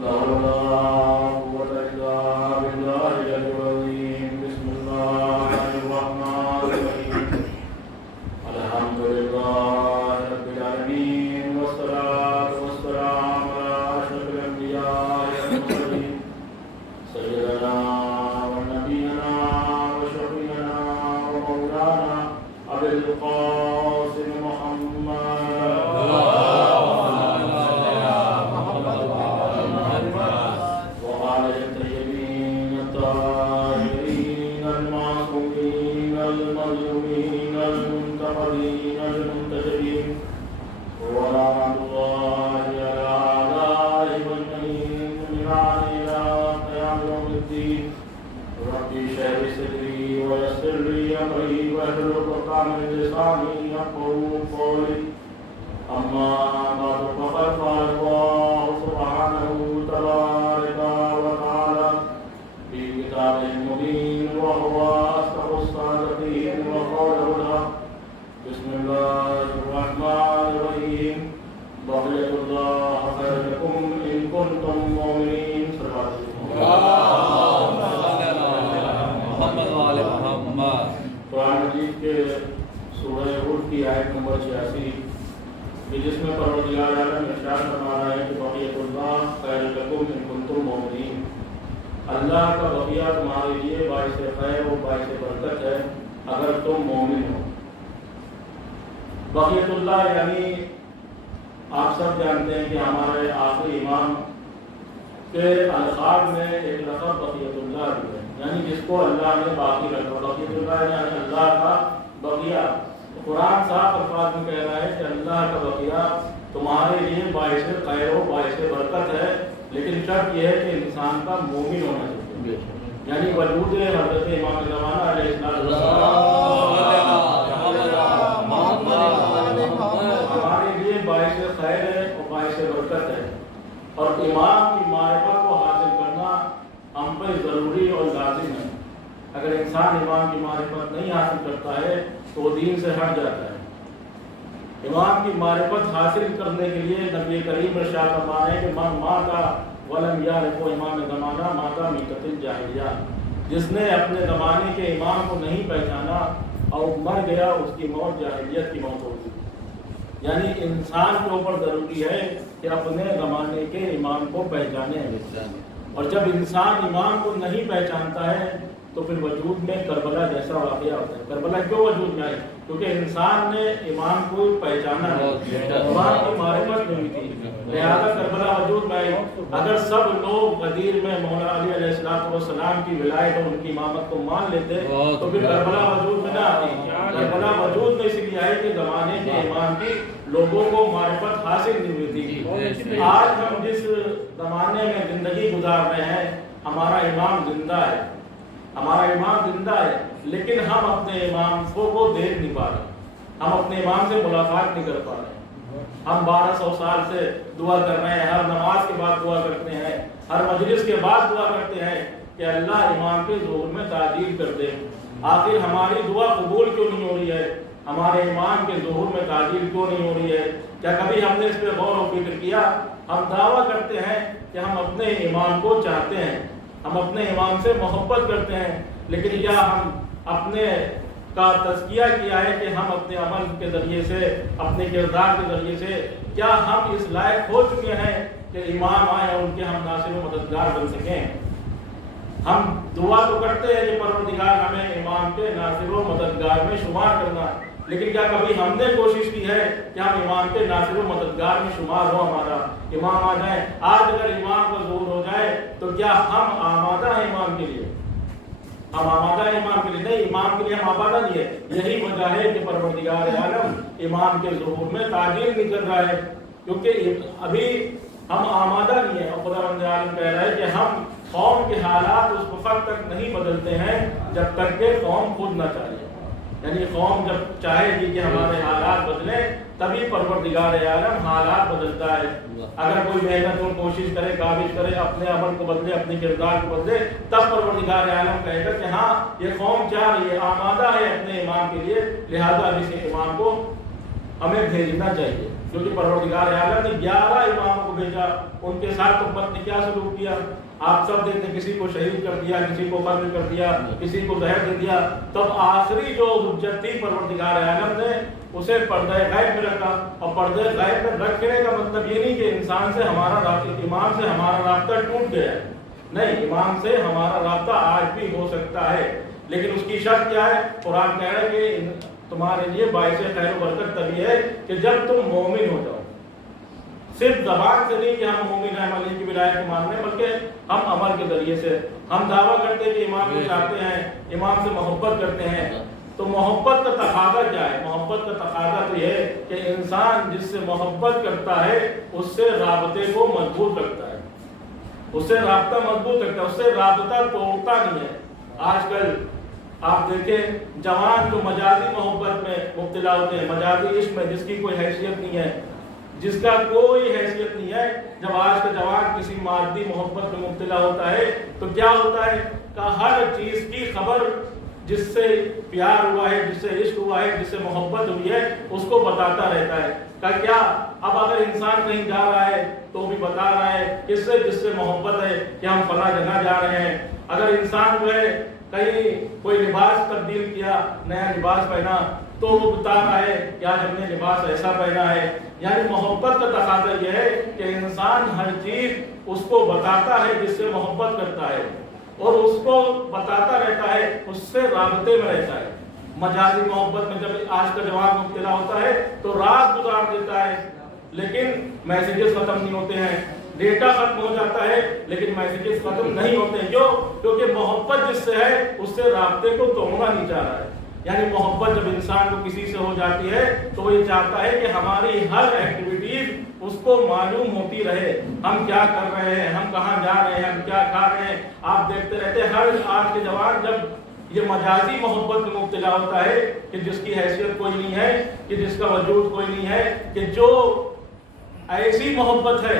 لا حول ولا قوة إلا بالله العلي العظيم. بسم الله الرحمن الرحيم. الحمد لله رب العالمين والصلاة والسلام على أشرف الأنبياء والمرسلين سيدنا ونبينا وشفيعنا ومولانا أبي القاسم محمد وآله الطيبين الطاهرين المعصومين المظلومين المنتقدين المنتجبين ورحمة الله على أعدائهم أجمعين من عن إلى قيام يوم الدين. رب اشرح لي صدري ويسر لي أمري واحلل عقدة من لساني يفقهوا قولي. أما بعد فقد قال الله سبحانه تبارك وتعالى في كتابه المبين وهو أصدق الصادقين وقوله الحق. بسم الله الرحمن الرحيم. بقية الله خير لكم إن كنتم مؤمنين. قرآن مجید کے سورہ ہود کی آیت نمبر 86 جس میں پروردگار عالم ارشاد فرما رہا ہے کہ بقیت اللہ خیر لکم ان کنتم مؤمنین. اللہ کا بقیہ تمہارے لیے باعث خیر و باعث برکت ہے اگر تم مومن ہو. بقیت اللہ یعنی آپ سب جانتے ہیں کہ ہمارے آخری امام کے القاب میں ایک لقب بقیت اللہ بھی ہے، یعنی جس کو اللہ نے باقی رکھا. بقیت اللہ یعنی اللہ کا بقیہ. قرآن صاف الفاظ میں کہہ رہا ہے کہ اللہ کا بقیہ تمہارے لیے باعث خیر و باعث برکت ہے، لیکن شرط یہ ہے کہ انسان کا مومن ہونا چاہیے. یعنی وجود حضرت امام زمانہ علیہ السلام ہمارے لیے باعث خیر ہے اور باعث برکت ہے، اور امام کی معرفت کو حاصل کرنا ہم پہ ضروری اور لازم ہے. اگر انسان امام کی معرفت نہیں حاصل کرتا ہے تو وہ دین سے ہٹ جاتا ہے. امام کی معرفت حاصل کرنے کے لیے نبی کریم ارشاد فرما رہے ہیں کہ من ماتا ولم یعرف امام زمانہ ماتا میتۃ الجاہلیہ. جس نے اپنے زمانے کے امام کو نہیں پہچانا اور مر گیا اس کی موت جاہلیت کی موت ہوگی. یعنی انسان کے اوپر ضروری ہے کہ اپنے زمانے کے امام کو پہچانے. اور جب انسان امام کو نہیں پہچانتا ہے تو پھر وجود میں کربلا جیسا واقعہ ہوتا ہے. کربلا کیوں وجود میں آئی؟ کیونکہ انسان نے امام کو پہچانا نہیں، امام کی معرفت نہیں تھی، لہذا کربلا وجود میں آئی. اگر سب لوگ غدیر میں مولا علی علیہ السلام کی ولایت اور ان کی امامت کو مان لیتے تو پھر کربلا وجود میں نہ آتی. کربلا وجود میں اس لیے آئی کہ زمانے کے امام کی لوگوں کو معرفت حاصل نہیں ہوئی تھی. آج ہم جس زمانے میں زندگی گزار رہے ہیں ہمارا امام زندہ ہے، ہمارا امام زندہ ہے، لیکن ہم اپنے امام کو دیکھ نہیں پا رہے، ہم اپنے امام سے ملاقات نہیں کر پا رہے. ہم 1200 سال سے دعا کر رہے ہیں، ہر نماز کے بعد دعا کرتے ہیں، ہر مجلس کے بعد دعا کرتے ہیں کہ اللہ امام کے ظہور میں تعجیل کر دے. آخر ہماری دعا قبول کیوں نہیں ہو رہی ہے؟ ہمارے امام کے ظہور میں تعجیل کیوں نہیں ہو رہی ہے؟ کیا کبھی ہم نے اس پہ غور و فکر کیا؟ ہم دعویٰ کرتے ہیں کہ ہم اپنے امام کو چاہتے ہیں، ہم اپنے امام سے محبت کرتے ہیں، لیکن کیا ہم اپنے کا تزکیہ کیا ہے کہ ہم اپنے عمل کے ذریعے سے، اپنے کردار کے ذریعے سے کیا ہم اس لائق ہو چکے ہیں کہ امام آئے اور ان کے ہم ناصر و مددگار بن سکیں؟ ہم دعا تو کرتے ہیں کہ پروردگار ہمیں امام کے ناصر و مددگار میں شمار کرنا، لیکن کیا کبھی ہم نے کوشش کی ہے کہ ہم امام کے ناصر و مددگار میں شمار ہو؟ ہمارا امام آ جائے، آج اگر امام کا ظہور ہو جائے تو کیا ہم آمادہ ہیں امام کے لیے؟ ہم آمادہ ہیں امام کے لیے؟ نہیں، امام کے لیے ہم آمادہ نہیں ہے. یہی وجہ ہے کہ پروردگار عالم امام کے ظہور میں تعجیل نہیں کر رہا ہے، کیونکہ ابھی ہم آمادہ نہیں ہیں. اور خداوند عالم کہہ رہا ہے کہ ہم قوم کے حالات اس وقت تک نہیں بدلتے ہیں جب تک کہ قوم خود نہ چاہے. یعنی قوم جب چاہے گی کہ ہمارے حالات بدلیں تبھی پروردگار عالم حالات بدلتا ہے. اگر کوئی محنت اور کوشش کرے، کاوش کرے، اپنے عمل کو بدلے، اپنے کردار کو بدلے، تب پروردگار عالم کہے گا کہ ہاں یہ قوم چاہ رہی ہے، آمادہ ہے اپنے امام کے لیے، لہذا اس امام کو हमें भेजना चाहिए, क्योंकि परवरदिगार आलम ने 11 इमामों को भेजा, उनके साथ उम्मत ने क्या सलूक किया? आप सब देखते हैं, किसी को शहीद कर दिया, किसी को कत्ल कर दिया, किसी को जहर दे दिया। तब आखिरी जो हुज्जत थी परवरदिगार आलम ने उसे पर्दे गैब में रखा। और पर्दे गैब में रखने का मतलब ये नहीं कि इंसान से हमारा राब्ता, इमाम से हमारा राब्ता टूट गया, नहीं, इमाम से हमारा राब्ता आज भी हो सकता है, लेकिन उसकी शर्त क्या है? कुरान कह रहा है कि तुम्हारे लिए बाइस खैर बरकत तभी है कि जब तुम मोमिन हो जाओ। सिर्फ ज़बान से नहीं कि हम मोमिन हैं, अली की विलायत को मानते हैं, बल्कि हम अमल के जरिए से हम दावा करते हैं कि इमाम को चाहते हैं, इमाम से मोहब्बत करते हैं। तो मोहब्बत का तकाज़ा क्या है? मोहब्बत का तकाज़ा तो ये है कि इंसान जिससे मोहब्बत करता है उससे राबते को मजबूत रखता है, उससे राब्ता मजबूत रखता है, उससे राब्ता तोड़ता नहीं है। आजकल आप देखें जवान जो मजाजी मोहब्बत में मुब्तला होते हैं, मजाजी इश्क में, जिसकी कोई हैसियत नहीं है, जिसका कोई हैसियत नहीं है, जब आज का जवान किसी मादी मोहब्बत में मुब्तला होता है तो क्या होता है कि हर चीज की खबर जिससे प्यार हुआ है, जिससे इश्क हुआ है, जिससे मोहब्बत हुई है, उसको बताता रहता है। का क्या अब अगर इंसान कहीं जा रहा है तो भी बता रहा है किससे, जिससे मोहब्बत है कि हम फला जगह जा रहे हैं। अगर इंसान जो है कहीं कोई लिबास तब्दील किया, नया लिबास पहना, तो वो बता रहा है कि आज हमने लिबास ऐसा पहना है। यानी मोहब्बत का तकाज़ा यह है कि इंसान हर चीज उसको बताता है जिससे मोहब्बत करता है, और उसको बताता रहता है, उससे राबते में रहता है। मजाजी मोहब्बत में जब आज का जवान मुब्तला होता है तो रात गुजार देता है, लेकिन मैसेजेस खत्म नहीं होते हैं, डेटा खत्म हो जाता है, लेकिन मैसेजेस खत्म नहीं होते हैं। क्यों? क्योंकि मोहब्बत जिससे है उससे राब्ते को तोड़ना नहीं चाह रहा है। यानी मोहब्बत जब इंसान को किसी से हो जाती है तो वो ये चाहता है कि हमारी हर एक्टिविटीज उसको मालूम होती रहे, हम क्या कर रहे हैं, हम कहाँ जा रहे हैं, हम क्या खा रहे हैं। आप देखते रहते हैं हर आज के जवान जब ये मजाजी मोहब्बत में मुब्तला होता है कि जिसकी हैसियत कोई नहीं है, कि जिसका वजूद कोई नहीं है, कि जो ऐसी मोहब्बत है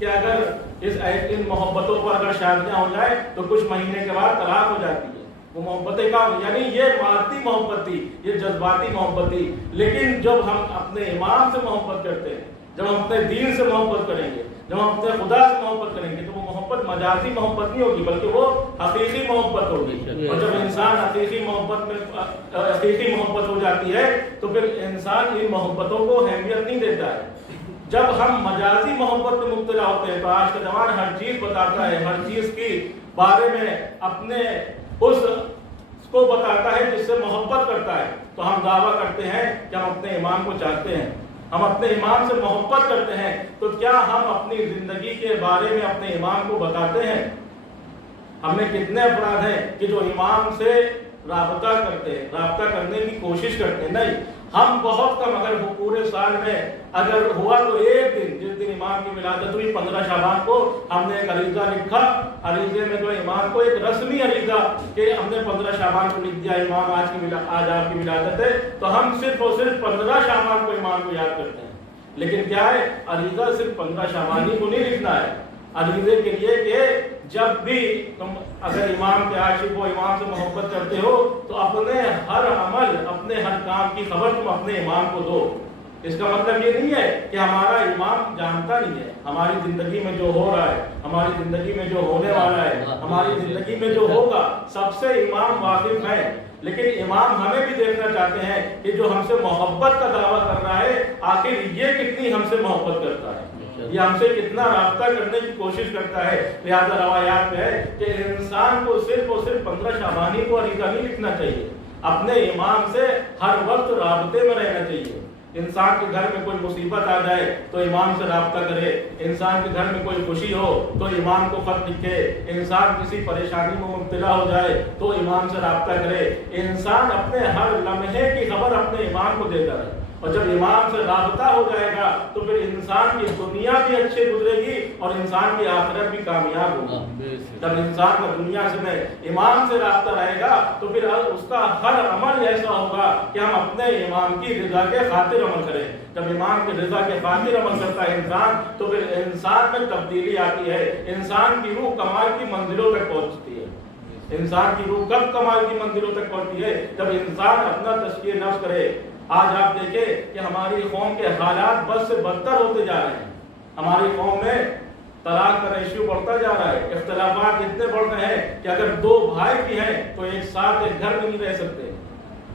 कि अगर इन मोहब्बतों पर अगर शादियां हो जाए तो कुछ महीने के बाद तलाक हो जाती है। वो मोहब्बतें का यानी ये मादी मोहब्बत थी, ये जज्बाती मोहब्बत थी। लेकिन जब हम अपने इमाम से मोहब्बत करते हैं, जब हम अपने दीन से मोहब्बत करेंगे, जब हम अपने खुदा से मोहब्बत करेंगे, तो वो मोहब्बत मजाजी मोहब्बत नहीं होगी, बल्कि वो हकीकी मोहब्बत होगी। और जब इंसान हकीकी मोहब्बत हो जाती है तो फिर इंसान इन मोहब्बतों को अहमियत नहीं देता है। जब हम मजाजी मोहब्बत में मुब्तला होते हैं तो आज का जवान हर चीज बताता है, हर चीज की बारे में अपने उसको बताता है जिससे मोहब्बत करता है। तो हम दावा करते हैं कि हम अपने इमाम को चाहते हैं, हम अपने इमाम से मोहब्बत करते हैं। तो क्या हम अपनी जिंदगी के बारे में अपने इमाम को बताते हैं? हमें कितने अफराद हैं कि जो इमाम से राबता करते हैं, राबता करने की कोशिश करते हैं? नहीं, हम बहुत कम। अगर वो पूरे साल में अगर हुआ तो एक दिन, जिस दिन इमाम की विलादत हुई 15 शाबान को, हमने एक अरीजा लिखा। अरीजे में जो इमाम को एक रस्मी अरीजा कि हमने 15 शाबान को लिख दिया, इमाम आज आपकी विलादत है, तो हम सिर्फ और सिर्फ 15 शाबान को इमाम को याद करते हैं। लेकिन क्या है, अरीजा सिर्फ 15 शाबान को नहीं लिखना है। अरीजे के लिए कि जब भी तुम अगर इमाम के आशिक हो, इमाम से मोहब्बत करते हो, तो अपने हर अमल, अपने हर काम की खबर तुम अपने इमाम को दो। इसका मतलब ये नहीं है कि हमारा इमाम जानता नहीं है हमारी जिंदगी में जो हो रहा है, हमारी जिंदगी में जो होने वाला है, हमारी जिंदगी में जो होगा, सबसे इमाम वाकिफ है। लेकिन इमाम हमें भी देखना चाहते हैं कि जो हमसे मोहब्बत का दावा कर रहा है, आखिर ये कितनी हमसे मोहब्बत करता है, ये हमसे कितना राब्ता करने की कोशिश करता है। लिहाजा रवायात में है कि इंसान को सिर्फ और सिर्फ 15 शाबानी को अरीजा नहीं लिखना चाहिए, अपने इमाम से हर वक्त राब्ते में रहना चाहिए। इंसान के घर में कोई मुसीबत आ जाए तो इमाम से राब्ता करे, इंसान के घर में कोई खुशी हो तो इमाम को खत लिखे, इंसान किसी परेशानी में मुब्तला हो जाए तो इमाम से राब्ता करे। इंसान अपने हर लम्हे की खबर अपने इमाम को देता है, और जब इमाम से राब्ता हो जाएगा तो फिर इंसान की दुनिया भी अच्छी गुजरेगी और इंसान की आखिरत भी कामयाब होगी। जब इंसान का दुनिया से में इमाम से राब्ता रहेगा तो फिर उसका हर अमल ऐसा होगा कि हम अपने इमाम की रिजा के खातिर अमल करें। जब इमाम की रिजा के खातिर अमल करता है इंसान, तो फिर इंसान में तब्दीली आती है, इंसान की रूह कमाल की मंजिलों तक पहुंचती है। इंसान की रूह कब कमाल की मंजिलों तक पहुंचती है? जब इंसान अपना तज़किया नफ्स करे। आज आप देखें कि हमारी कौम के हालात बद से बदतर होते जा रहे हैं। हमारी कौम में तलाक का रेशियो बढ़ता जा रहा है, इख्तिलाफात इतने बढ़ रहे हैं कि अगर दो भाई भी हैं तो एक साथ एक घर में नहीं रह सकते।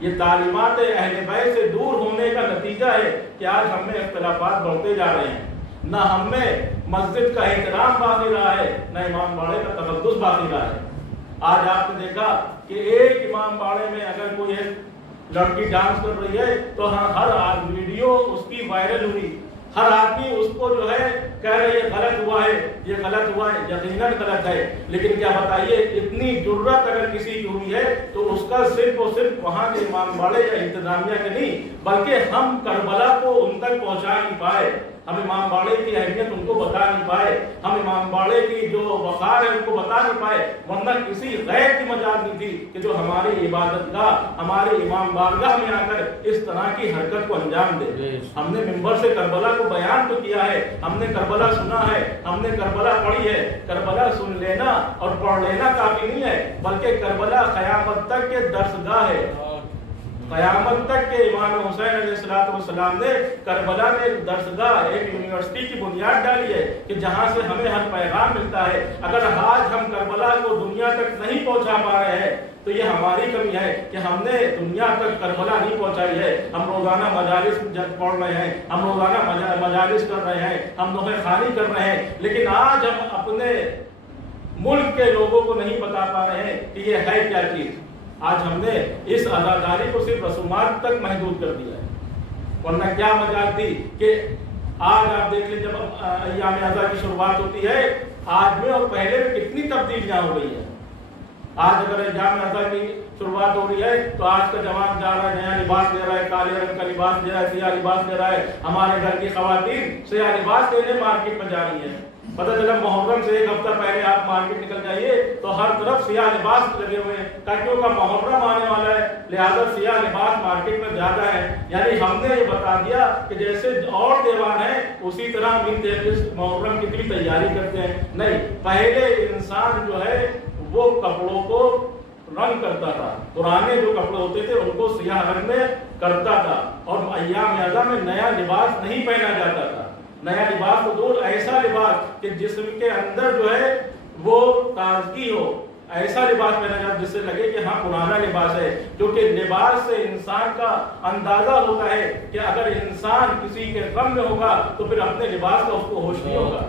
ये तालीमात अहले बैत से दूर होने का नतीजा है कि आज हम में इख्तिलाफात बढ़ते जा रहे हैं। न हम में मस्जिद का एहतराम बाकी रहा है, न इमाम बाड़े का तक़द्दुस बाकी रहा है। आज आपने देखा कि एक इमाम बाड़े में अगर कोई एक लड़की डांस कर रही है तो हर वीडियो उसकी वायरल हुई, हर आदमी उसको जो है कह रहे ये गलत हुआ है, ये गलत हुआ है, यकीनन गलत है। लेकिन क्या बताइए, इतनी जुर्रत अगर किसी की हुई है तो उसका सिर्फ और सिर्फ वहाँ के इमाम बाड़े या इंतजामिया के नहीं, बल्कि हम करबला को उन तक पहुँचा नहीं पाए, हम इमाम बाड़े की अहमियत उनको बता नहीं पाए, हम इमाम बाड़े की जो वक़ार है उनको बता नहीं पाए। वरना किसी गैर की मजाल नहीं थी कि जो हमारी इबादतगाह, हमारे इमाम बारगाह में आकर इस तरह की हरकत को अंजाम दे। हमने मिंबर से करबला को बयान तो किया है, हमने करबला सुना है, हमने करबला पढ़ी है। करबला सुन लेना और पढ़ लेना काफी नहीं है, बल्कि करबला क़यामत तक के दर्सगाह है। क़यामत तक के इमाम हुसैन अलैहिस्सलाम ने करबला में एक दर्सगाह, एक यूनिवर्सिटी की बुनियाद डाली है कि जहाँ से हमें हर पैगाम मिलता है। अगर आज हम करबला को दुनिया तक नहीं पहुँचा पा रहे हैं तो ये हमारी कमी है कि हमने दुनिया तक करबला नहीं पहुँचाई है। हम रोज़ाना मजालिस पढ़ रहे हैं, हम रोज़ाना मजालिस कर रहे हैं, हम नोहे खानी कर रहे हैं, लेकिन आज हम अपने मुल्क के लोगों को नहीं बता पा रहे हैं कि ये है क्या चीज़। आज हमने इस अज़ादारी को सिर्फ रसूमात तक महदूद कर दिया है। वरना क्या मजाल थी कि आज आप देख लीजिए, जब अय्याम अज़ा की शुरुआत होती है, आज में और पहले में कितनी तब्दीलियां हो गई है। आज अगर अय्याम अज़ा की शुरुआत हो रही है तो आज का जवान जा रहा है, नया लिबास ले रहा है, काले रंग का लिबास ले रहा है, सियाह लिबास ले रहा है। हमारे घर की खवातीन सियाह लिबास लेने मार्केट में जा रही है। पता चला मुहर्रम से एक हफ्ता पहले आप मार्केट निकल जाइए तो हर तरफ सियाह लिबास लगे हुए हैं, ताकि का मुहर्रम आने वाला है, लिहाजा सियाह लिबास मार्केट में ज्यादा है। यानी हमने ये बता दिया कि जैसे और त्योहार हैं उसी तरह हम इन मुहर्रम की भी तैयारी करते हैं। नहीं, पहले इंसान जो है वो कपड़ों को रंग करता था, पुराने जो कपड़े होते थे उनको सियाह रंग में करता था, और अय्याम अज़ा में नया लिबास नहीं पहना जाता था। नया लिबास तो दूर, ऐसा लिबास कि जिस्म के अंदर जो है वो ताजगी हो, ऐसा लिबास पहना जाता जिससे लगे कि हाँ पुराना लिबास है। क्योंकि लिबास से इंसान का अंदाजा होता है कि अगर इंसान किसी के गम में होगा तो फिर अपने लिबास का उसको होश नहीं होगा,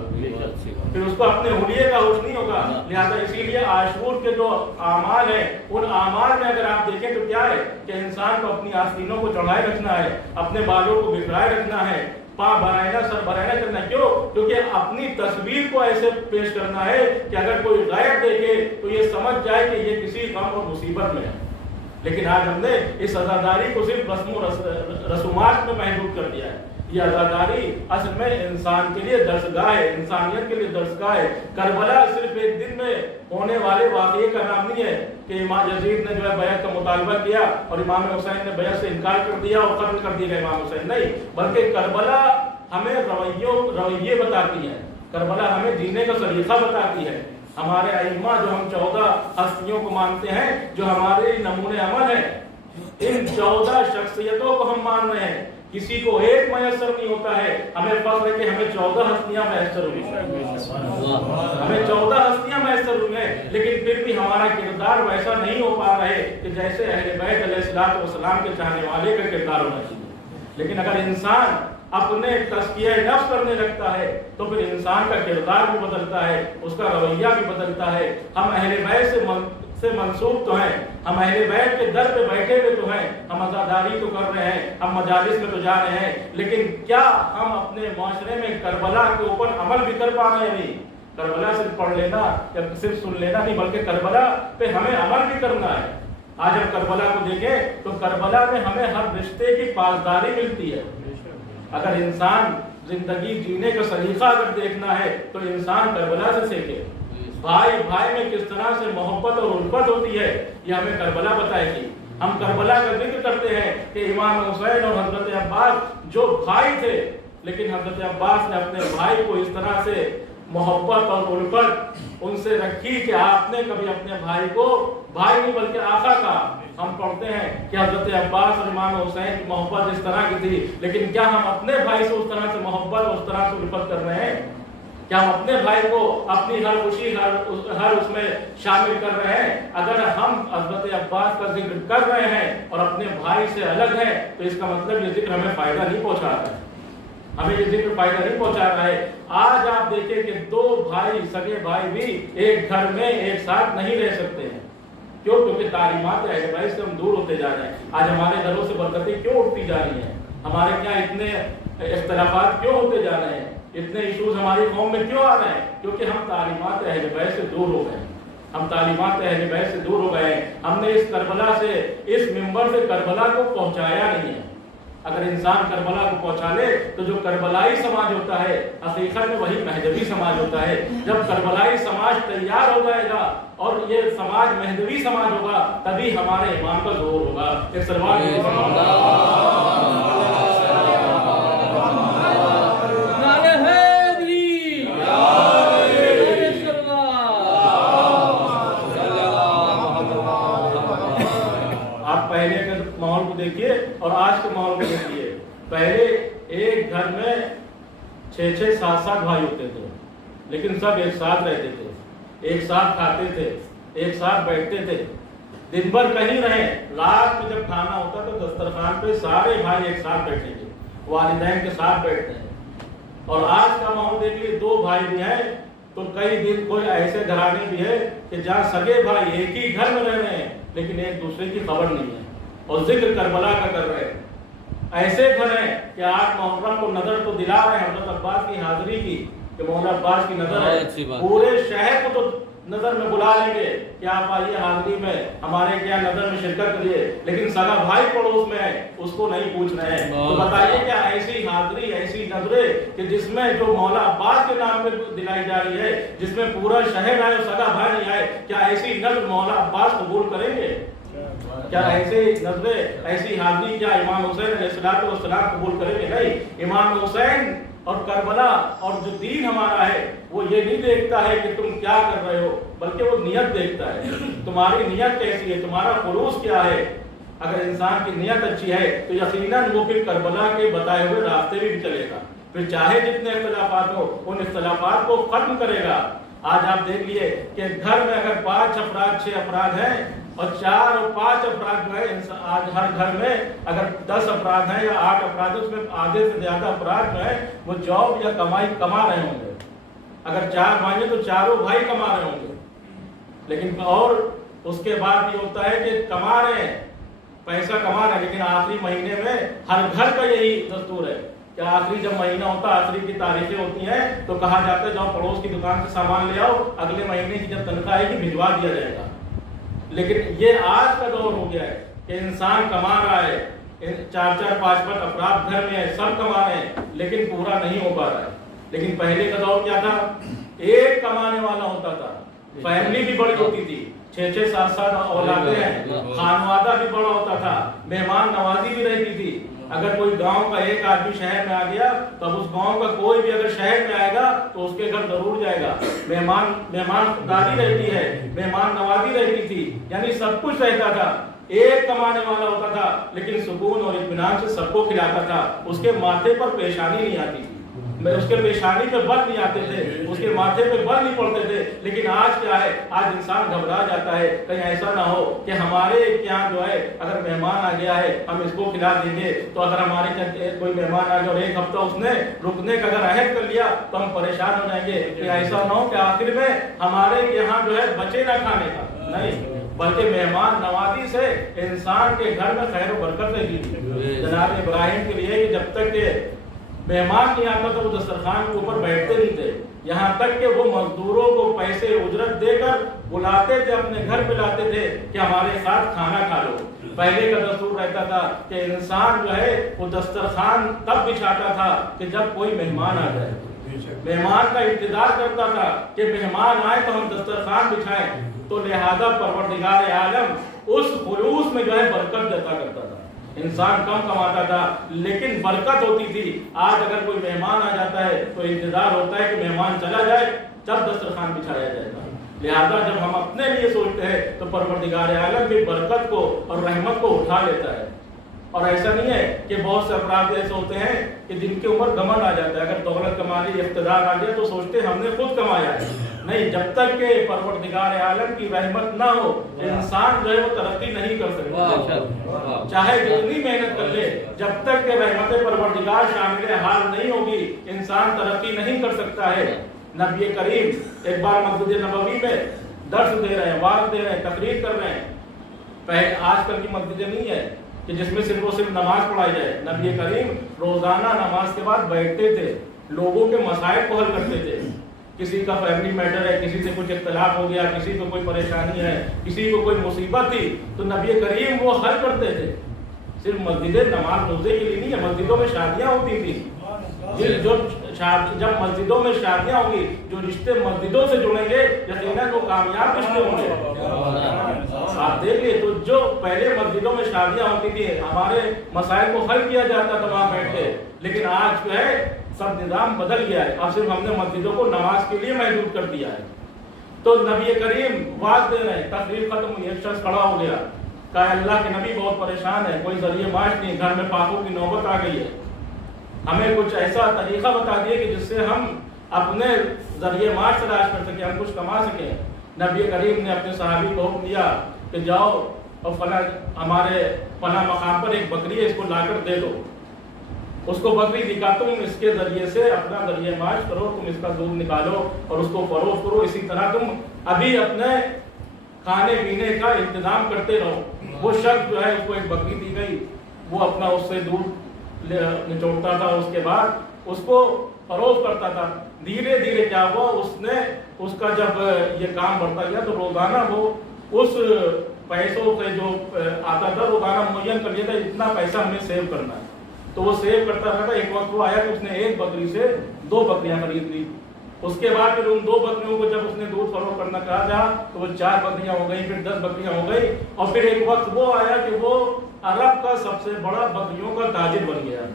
फिर उसको अपने हुलिये का होश नहीं होगा। लिहाजा इसीलिए आशूर के जो आमाल है, उन आमाल में अगर आप देखें तो क्या है कि इंसान को अपनी आस्तीनों को चढ़ाए रखना है, अपने बालों को बिखराए रखना है, पाँव भराना, सर भराना करना। क्यों? क्योंकि अपनी तस्वीर को ऐसे पेश करना है कि अगर कोई गैर देखे तो ये समझ जाए कि ये किसी गम और मुसीबत में है। लेकिन आज हमने इस अज़ादारी को सिर्फ रस्म रसूमात में महदूद कर दिया है। ये अज़ादारी असल में इंसान के लिए दर्सगाह है, इंसानियत के लिए दर्सगाह है। करबला सिर्फ एक दिन में होने वाले वाक़ये का नाम नहीं है कि इमाम यजीद ने जो है बैत का मुतालबा किया और इमाम हुसैन ने बैत से इनकार कर दिया और कत्ल कर दिया इमाम हुसैन। नहीं, बल्कि करबला हमें रवैये बताती है, करबला हमें जीने का सलीका बताती है। हमारे अइम्मा जो हम 14 हस्तियों को मानते हैं, जो हमारे नमूने अमल है, इन 14 शख्सियतों को हम मान रहे हैं। किसी को एक मयसर नहीं होता है, हमें फख्र है कि हमें 14 हस्तियां मयसर हुई, हमें 14 हस्तियां मयसर हुई हैं, लेकिन फिर भी हमारा किरदार वैसा नहीं हो पा रहा है कि जैसे अहले बैत अलैहिस्सलाम के चाहने वाले का किरदार होना चाहिए। लेकिन अगर इंसान अपने तज़किया नफ्स करने लगता है तो फिर इंसान का किरदार भी बदलता है, उसका रवैया भी बदलता है। हम अहले बैत से मंसूब तो हैं, हम अहले बैत के दर पे बैठे हुए तो हैं, हम अज़ादारी तो कर रहे हैं, हम मजालिस में तो जा रहे हैं, लेकिन क्या हम अपने माशरे में करबला के ऊपर अमल भी कर पा रहे हैं? नहीं, करबला सिर्फ पढ़ लेना या सिर्फ सुन लेना नहीं, बल्कि करबला पे हमें अमल भी करना है। आज हम करबला को देखें तो करबला में हमें हर रिश्ते की पासदारी मिलती है। अगर इंसान जिंदगी जीने का सलीका अगर देखना है तो इंसान करबला से सीखे। भाई भाई में किस तरह से मोहब्बत और उल्फत होती है, ये हमें करबला बताएगी। हम करबला का जिक्र करते हैं कि इमाम हुसैन और हजरत अब्बास जो भाई थे, लेकिन हजरत अब्बास ने अपने भाई को इस तरह से मोहब्बत और उल्फत उनसे रखी कि आपने कभी अपने भाई को भाई नहीं बल्कि आका का। हम पढ़ते हैं कि हजरत अब्बास और इमाम हुसैन की मोहब्बत इस तरह की थी, लेकिन क्या हम अपने भाई से उस तरह से मोहब्बत, उस तरह से उल्फत कर रहे हैं? क्या हम अपने भाई को अपनी हर खुशी हर उसमें शामिल कर रहे हैं? अगर हम हजरत अब्बास का जिक्र कर रहे हैं और अपने भाई से अलग हैं, तो इसका मतलब ये जिक्र हमें फायदा नहीं पहुंचा रहा है, हमें ये जिक्र फायदा नहीं पहुंचा रहा है। आज आप देखें कि दो भाई, सगे भाई भी एक घर में एक साथ नहीं रह सकते हैं। क्यों? क्योंकि तालीमात अहले बैत से हम दूर होते जा रहे हैं। आज हमारे घरों से बरकतें क्यों उठती जा रही हैं? हमारे क्या इतने इख्तिलाफात क्यों होते जा रहे हैं? इतने इशूज हमारी कौम में क्यों आ रहे हैं? क्योंकि हम तालीमात अहले बैत से दूर हो गए, हम तालीमात अहले बैत से दूर हो गए। हमने इस करबला से, इस मिंबर से करबला को पहुंचाया नहीं है। अगर इंसान करबला को पहुंचा ले तो जो करबलाई समाज होता है हकीकत में वही महदवी समाज होता है। जब करबलाई समाज तैयार हो जाएगा और ये समाज महदवी समाज होगा, तभी हमारे ईमान का जोर होगा। एक सलवात माहौल को देखिए और आज के माहौल को देखिए। पहले एक घर में 6-6, 7-7 भाई होते थे, लेकिन सब एक साथ रहते थे, एक साथ खाते थे, एक साथ बैठते थे, दिन भर कहीं रहे। रात में जब खाना होता तो दस्तरखान पे सारे भाई एक साथ बैठेंगे, वालिदैन के साथ बैठते हैं। और आज का माहौल देख लीजिए, 2 भाई भी हैं तो कई दिन कोई ऐसे घराने भी है कि जहाँ सगे भाई एक ही घर में रह रहे हैं, लेकिन एक दूसरे की खबर नहीं है और जिक्र करबला का कर रहे हैं। ऐसे घर हैं कि आज मुहर्रम को नजर तो दिला रहे हैं हज़रत अब्बास की हाजिरी की, कि मौला अब्बास की नजर है, पूरे शहर को तो नजर में बुला लेंगे कि आप आइए हाजिरी में, हमारे क्या नजर में शिरकत करिए, लेकिन सगा भाई पड़ोस में है उसको नहीं पूछ रहे हैं। तो बताइए क्या ऐसी हाजिरी, ऐसी नजरें कि जिसमें जो मौला अब्बास के नाम पे दिलाई जा रही है, जिसमें पूरा शहर आए और सगा भाई नहीं आए, क्या ऐसी नजर मौला अब्बास कबूल करेंगे? क्या ऐसे नजरें, ऐसी हाजिरी क्या इमाम हुसैन अलैहिस्सलाम कबूल करेंगे? नहीं। इमाम हुसैन और करबला और जो दीन हमारा है वो ये नहीं देखता है कि तुम क्या कर रहे हो, बल्कि वो नियत देखता है, तुम्हारी नियत कैसी है, तुम्हारा खुलूस क्या है। अगर इंसान की नियत अच्छी है तो यकीनन वो फिर करबला के बताए हुए रास्ते भी चलेगा, फिर चाहे जितने इख्तिलाफात हो उन इख्तिलाफात को खत्म करेगा। आज आप देख लिए कि घर में अगर 5 अफराद 6 अफराद हैं और 4 और 5 अफराद जो है, आज हर घर में अगर 10 अफराद हैं या 8 अफराद, उसमें आधे से ज्यादा अफराद जो है वो जॉब या कमाई कमा रहे होंगे। अगर 4 भाई हैं तो चारों भाई कमा रहे होंगे, लेकिन और उसके बाद ये होता है कि कमा रहे हैं, पैसा कमा रहे हैं, लेकिन आखिरी महीने में हर घर का यही दस्तूर है कि आखिरी जब महीना होता है, आखिरी की तारीखें होती हैं तो कहा जाता है जाओ पड़ोस की दुकान से सामान ले आओ, अगले महीने की जब तनख्वाह आएगी भिजवा दिया जाएगा। लेकिन ये आज का दौर हो गया है कि इंसान कमा रहा है, 4-4, 5-5 अफराद घर में है, सब कमा रहे हैं, लेकिन पूरा नहीं हो पा रहा है। लेकिन पहले का दौर क्या था? एक कमाने वाला होता था, फैमिली भी बड़ी होती थी, 6-6, 7-7 औलादें हैं, खानवादा भी बड़ा होता था, मेहमान नवाजी भी रहती थी। अगर कोई गांव का एक आदमी शहर में आ गया तो उस गांव का कोई भी अगर शहर में आएगा तो उसके घर जरूर जाएगा। मेहमानदारी रहती है, मेहमान नवाजी रहती थी, यानी सब कुछ रहता था। एक कमाने वाला होता था, लेकिन सुकून और इत्मीनान से सबको खिलाता था। उसके माथे पर पेशानी नहीं आती थी, उसके पेशानी पे बल नहीं आते थे, उसके माथे पे बल नहीं पड़ते थे। लेकिन आज क्या है? आज इंसान घबरा जाता है कहीं ऐसा ना हो कि हमारे यहाँ जो है अगर मेहमान आ गया है हम इसको खिला देंगे, तो अगर हमारे कोई मेहमान आ गया और 1 हफ्ता उसने रुकने का अगर अहद कर लिया तो हम परेशान हो जाएंगे कि ऐसा ना हो कि आखिर में हमारे यहाँ जो है बचे ना खाने का। नहीं, बल्कि मेहमान नवाजी से इंसान के घर में खैर बरकत रहेगी। जनाब इब्राहिम के लिए जब तक मेहमान नहीं आता तो वो दस्तरखान के ऊपर बैठते नहीं थे, यहाँ तक कि वो मजदूरों को पैसे उजरत देकर बुलाते थे, अपने घर पे लाते थे कि हमारे साथ खाना खा लो। पहले का दस्तूर रहता था कि इंसान जो है वो दस्तरखान तब बिछाता था कि जब कोई मेहमान आ जाए, मेहमान का इंतजार करता था कि मेहमान आए तो हम दस्तरखान बिछाएं। तो लिहाजा परवरदिगार आलम उस खुलूस में जो है बरकत देता करता था। انسان کم کماتا تھا لیکن برکت ہوتی تھی. آج اگر کوئی مہمان آ جاتا ہے تو انتظار ہوتا ہے کہ مہمان چلا جائے تب دسترخوان بچھایا جائے گا. لہذا جب ہم اپنے لیے سوچتے ہیں تو پروردگار عالم بھی برکت کو اور رحمت کو اٹھا لیتا ہے. اور ایسا نہیں ہے کہ بہت سے افراد ایسے ہوتے ہیں کہ جن کی عمر گھمنڈ آ جاتا ہے, اگر دولت کما لی, اقتدار آ جائے تو سوچتے ہیں ہم نے خود کمایا ہے. نہیں, جب تک کہ پروردگار عالم کی رحمت نہ ہو انسان جو ہے وہ ترقی نہیں کر سکتا, چاہے جتنی محنت کر لے. جب تک کہ رحمت پروردگار شامل حال نہیں ہوگی انسان ترقی نہیں کر سکتا ہے. نبی کریم ایک بار مسجد نبوی میں درس دے رہے ہیں, وعظ دے رہے ہیں, تقریر کر رہے ہیں. پہلے آج کل کی مسجدیں نہیں ہے کہ جس میں صرف و صرف نماز پڑھائی جائے. نبی کریم روزانہ نماز کے بعد بیٹھتے تھے, لوگوں کے مسائل کو حل کرتے تھے. کسی کا فیملی میٹر ہے, کسی سے کچھ اختلاف ہو گیا, کسی کو کوئی پریشانی ہے, کسی کو کوئی مصیبت تھی تو نبی کریم وہ حل کرتے تھے. صرف مسجدیں نماز روزے کے لیے نہیں ہے, مسجدوں میں شادیاں ہوتی تھی. جب مسجدوں میں شادیاں ہوں گی, جو رشتے مسجدوں سے جڑیں گے یقیناً وہ کامیاب رشتے ہوں گے. آپ دیکھیے تو جو پہلے مسجدوں میں شادیاں ہوتی تھی ہمارے مسائل کو حل کیا جاتا تھا وہاں بیٹھ کے, لیکن آج جو ہے سب نظام بدل گیا ہے. اب صرف ہم نے مسجدوں کو نماز کے لیے محدود کر دیا ہے. تو نبی کریم واعظ دے رہے ہیں, تقریر ختم ہوئی, ایک شخص کھڑا ہو گیا, کہا اللہ کے نبی بہت پریشان ہے, کوئی ذریعہ معاش نہیں, گھر میں پاکوں کی نوبت آ گئی ہے, ہمیں کچھ ایسا طریقہ بتا دیے کہ جس سے ہم اپنے ذریعہ معاش تلاش کر سکیں, ہم کچھ کما سکیں. نبی کریم نے اپنے صحابی کو حکم دیا کہ جاؤ اور فلاں ہمارے فلاں مقام پر ایک بکری ہے, اس کو لا کر دے دو. اس کو بکری دکھا, تم اس کے ذریعے سے اپنا ذریعہ معاش کرو, تم اس کا دودھ نکالو اور اس کو فروخت کرو. اسی طرح تم ابھی اپنے کھانے پینے کا انتظام کرتے رہو. وہ شخص جو ہے اس کو ایک بکری دی گئی, وہ اپنا اس سے دودھ نچوڑتا تھا, اس کے بعد اس کو فروخت کرتا تھا. دھیرے دھیرے کیا ہوا, اس نے اس کا جب یہ کام بڑھتا گیا تو روزانہ وہ اس پیسوں سے جو آتا تھا روزانہ معین کر لیا تھا, اتنا پیسہ ہمیں سیو کرنا ہے. تو وہ سیو کرتا رہا. ایک وقت وہ آیا کہ اس نے ایک بکری سے 2 بکریاں خرید لی. اس کے بعد پھر ان 2 بکریوں کو جب اس نے دودھ فروخت کرنا کہا جا تو وہ 4 بکریاں ہو گئی, پھر 10 بکریاں ہو گئی, اور پھر ایک وقت وہ آیا کہ وہ عرب کا سب سے بڑا بکریوں کا تاجر بن گیا,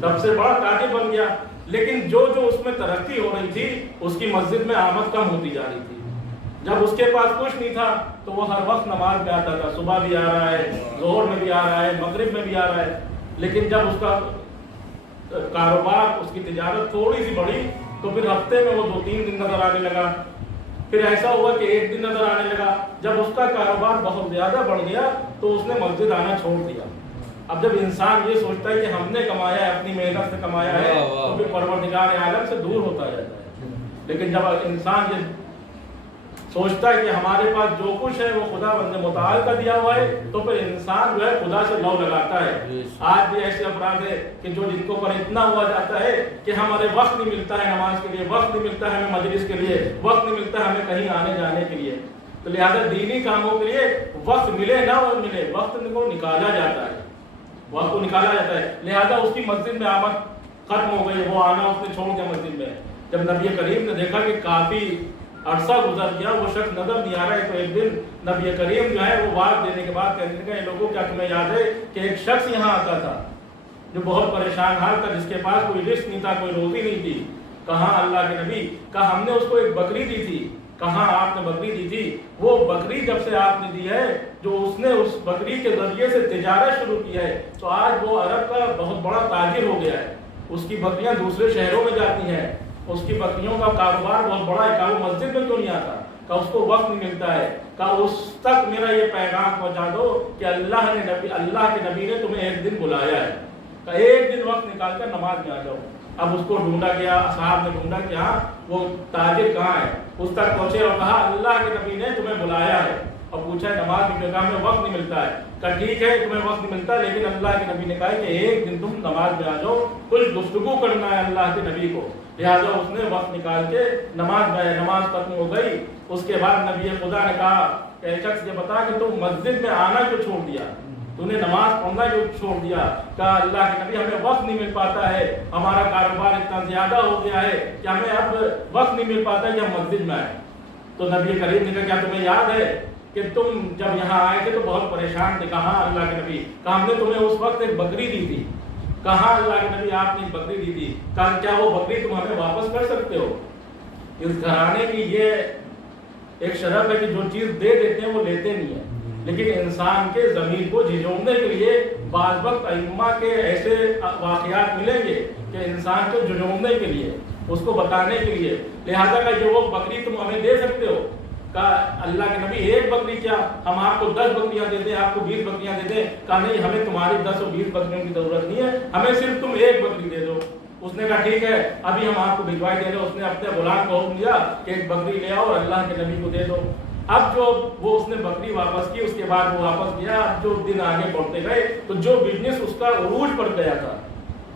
سب سے بڑا تاجر بن گیا. لیکن جو اس میں ترقی ہو رہی تھی اس کی مسجد میں آمد کم ہوتی جا رہی تھی. جب اس کے پاس کچھ نہیں تھا تو وہ ہر وقت نماز میں آتا تھا, صبح بھی آ رہا ہے, ظہر میں بھی آ رہا ہے, مغرب میں بھی آ رہا ہے. لیکن جب اس کا کاروبار, اس کی تجارت تھوڑی سی بڑھی تو پھر ہفتے میں وہ 2-3 دن نظر آنے لگا. پھر ایسا ہوا کہ 1 دن نظر آنے لگا. جب اس کا کاروبار بہت زیادہ بڑھ گیا تو اس نے مسجد آنا چھوڑ دیا. اب جب انسان یہ سوچتا ہے کہ ہم نے کمایا ہے, اپنی محنت سے کمایا ہے, تو پھر پروردگار عالم سے دور ہوتا جاتا ہے. لیکن جب انسان یہ سوچتا ہے کہ ہمارے پاس جو کچھ ہے وہ خدا بند متعال کا دیا ہوا ہے تو پھر انسان جو ہے خدا سے لو لگاتا ہے. آج بھی ایسے افراد ہیں کہ جو جن کو پر اتنا ہوا جاتا ہے کہ ہمارے وقت نہیں ملتا ہے نماز کے لیے, وقت نہیں ملتا ہے ہمیں مجلس کے لیے, وقت نہیں ملتا ہے ہمیں کہیں آنے جانے کے لیے. تو لہٰذا دینی کاموں کے لیے وقت ملے نہ ملے, وقت کو نکالا جاتا ہے, وقت کو نکالا جاتا ہے. لہٰذا اس کی مسجد میں آمد ختم ہو گئی, وہ آنا اس نے چھوڑ دیا مسجد میں. جب نبی کریم نے دیکھا کہ کافی عرصہ گزر گیا, وہ شخص نظر نہیں آ رہا ہے, تو ایک دن نبی کریم جو ہے وہ واعظ دینے کے بعد کہنے لگا, لوگوں کیا تمہیں یاد ہے کہ ایک شخص یہاں آتا تھا جو بہت پریشان حال تھا, جس کے پاس کوئی رزق نہیں تھا, کوئی روزی نہیں تھی. کہاں اللہ کے نبی, کہا ہم نے اس کو ایک بکری دی تھی. کہاں آپ نے بکری دی تھی؟ وہ بکری جب سے آپ نے دی ہے, جو اس نے اس بکری کے ذریعے سے تجارت شروع کی ہے, تو آج وہ عرب کا بہت بڑا تاجر ہو گیا ہے. اس کی بکریاں دوسرے شہروں میں جاتی ہیں, اس کی بکریوں کا کاروبار بہت بڑا ہے. کہ وہ مسجد میں کیوں نہیں آتا, کہ اس کو وقت نہیں ملتا ہے. کہ اس تک میرا یہ پیغام پہنچا دو کہ اللہ کے نبی نے تمہیں ایک دن بلایا ہے, کہ ایک دن وقت نکال کر نماز میں آ جاؤ. اب اس کو ڈھونڈا گیا, صاحب نے ڈھونڈا کہ ہاں وہ تاجر کہاں ہے, اس تک پہنچے اور کہا اللہ کے نبی نے تمہیں بلایا ہے. اور پوچھا نماز کی جگہ میں وقت نہیں ملتا ہے. کہ ٹھیک ہے تمہیں وقت نہیں ملتا, لیکن اللہ کے نبی نے کہا کہ ایک دن تم نماز میں آ جاؤ, کچھ گفتگو کرنا ہے اللہ کے نبی کو. لہٰذا اس نے وقت نکال کے نماز میں آئے, نماز ختم ہو گئی. اس کے بعد نبی خدا نے کہا کہ اے شخص یہ بتا کہ تم مسجد میں آنا کیوں چھوڑ دیا, تو نے نماز پڑھنا کیوں چھوڑ دیا؟ کہا اللہ کے نبی ہمیں وقت نہیں مل پاتا ہے, ہمارا کاروبار اتنا زیادہ ہو گیا ہے کہ ہمیں اب وقت نہیں مل پاتا کہ ہم مسجد میں آئیں. تو نبی کریم نے کہا کیا تمہیں یاد ہے کہ تم جب یہاں آئے تھے تو بہت پریشان تھے. کہاں اللہ کے نبی؟ کہا ہم نے تمہیں اس وقت ایک بکری دی تھی. کہاں اللہ کے نبی آپ نے ایک بکری دی تھی؟ کہا کیا وہ بکری تم ہمیں واپس کر سکتے ہو؟ اس گھرانے کی یہ ایک شرف ہے کہ جو چیز دے دیتے ہیں وہ لیتے نہیں ہیں. لیکن انسان کے ضمیر کو جھنجھوڑنے کے لیے بعض وقت ائمہ کے ایسے واقعات ملیں گے کہ انسان کو جھنجھوڑنے کے لیے، اس کو بتانے کے لیے. لہذا کہ جو وہ بکری تم ہمیں دے سکتے ہو، کہا اللہ کے نبی ایک بکری کیا، ہم آپ کو 10 بکریاں دے دیں، آپ کو 20 بکریاں دے دیں. کہا نہیں، ہمیں تمہاری 10 اور 20 بکریوں کی ضرورت نہیں ہے، ہمیں صرف تم ایک بکری دے دو. اس نے کہا ٹھیک ہے، ابھی ہم آپ کو بھجوائی دے رہے. اس نے اپنے غلام کو حکم دیا کہ ایک بکری لے آؤ اور اللہ کے نبی کو دے دو. اب جو وہ اس نے بکری واپس کی، اس کے بعد وہ واپس گیا. اب جو دن آگے بڑھتے گئے تو جو بزنس اس کا عروج پر گیا تھا،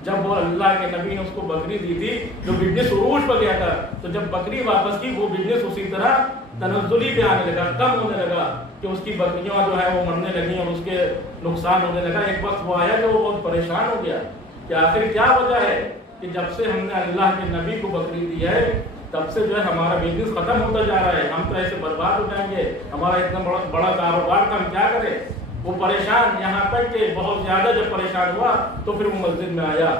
جب وہ اللہ کے نبی نے اس کو بکری دی تھی، جو بزنس عروج پر گیا تھا، تو جب بکری واپس کی وہ بزنس اسی طرح تنزلی پہ آنے لگا، کم ہونے لگا کہ اس کی بکریاں جو ہے وہ مرنے لگیں اور اس کے نقصان ہونے لگا. ایک وقت وہ آیا کہ وہ بہت پریشان ہو گیا کہ آخر کیا وجہ ہے کہ جب سے ہم نے اللہ کے نبی کو بکری دی ہے تب سے جو ہے ہمارا بزنس ختم ہوتا جا رہا ہے، ہم تو ایسے برباد ہو جائیں گے، ہمارا اتنا بڑا کاروبار تھا، ہم کیا کریں. وہ پریشان، یہاں تک کہ بہت زیادہ جب پریشان ہوا تو پھر وہ مسجد میں آیا.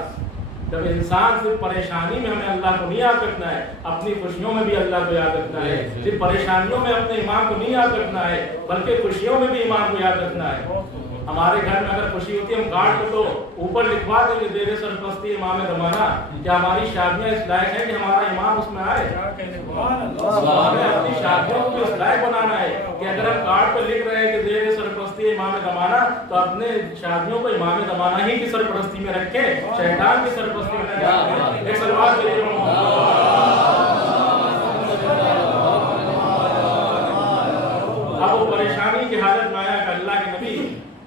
جب انسان صرف پریشانی میں ہمیں اللہ کو نہیں یاد رکھنا ہے، اپنی خوشیوں میں بھی اللہ کو یاد رکھنا ہے. صرف پریشانیوں میں اپنے امام کو نہیں یاد رکھنا ہے بلکہ خوشیوں میں بھی امام کو یاد رکھنا ہے. ہمارے گھر میں اگر خوشی ہوتی ہے ہم کارڈ کو تو اوپر لکھوا دیں گے زیر سرپرستی امام زمانہ. کیا ہماری شادیاں اس لائق ہیں کہ ہمارا امام اس میں آئے؟ ہمیں اپنی شادیوں کو اس لائق بنانا ہے کہ اگر ہم کارڈ پہ لکھ رہے ہیں کہ زیر سرپرستی امام زمانہ تو اپنے شادیوں کو امام زمانہ ہی کی سرپرستی میں رکھیں، شیطان کی سرپرستی میں نہ رکھیں. ایک سلوات کے لیے اب وہ پریشانی کی حالت میں آیا کہ اللہ کے نبی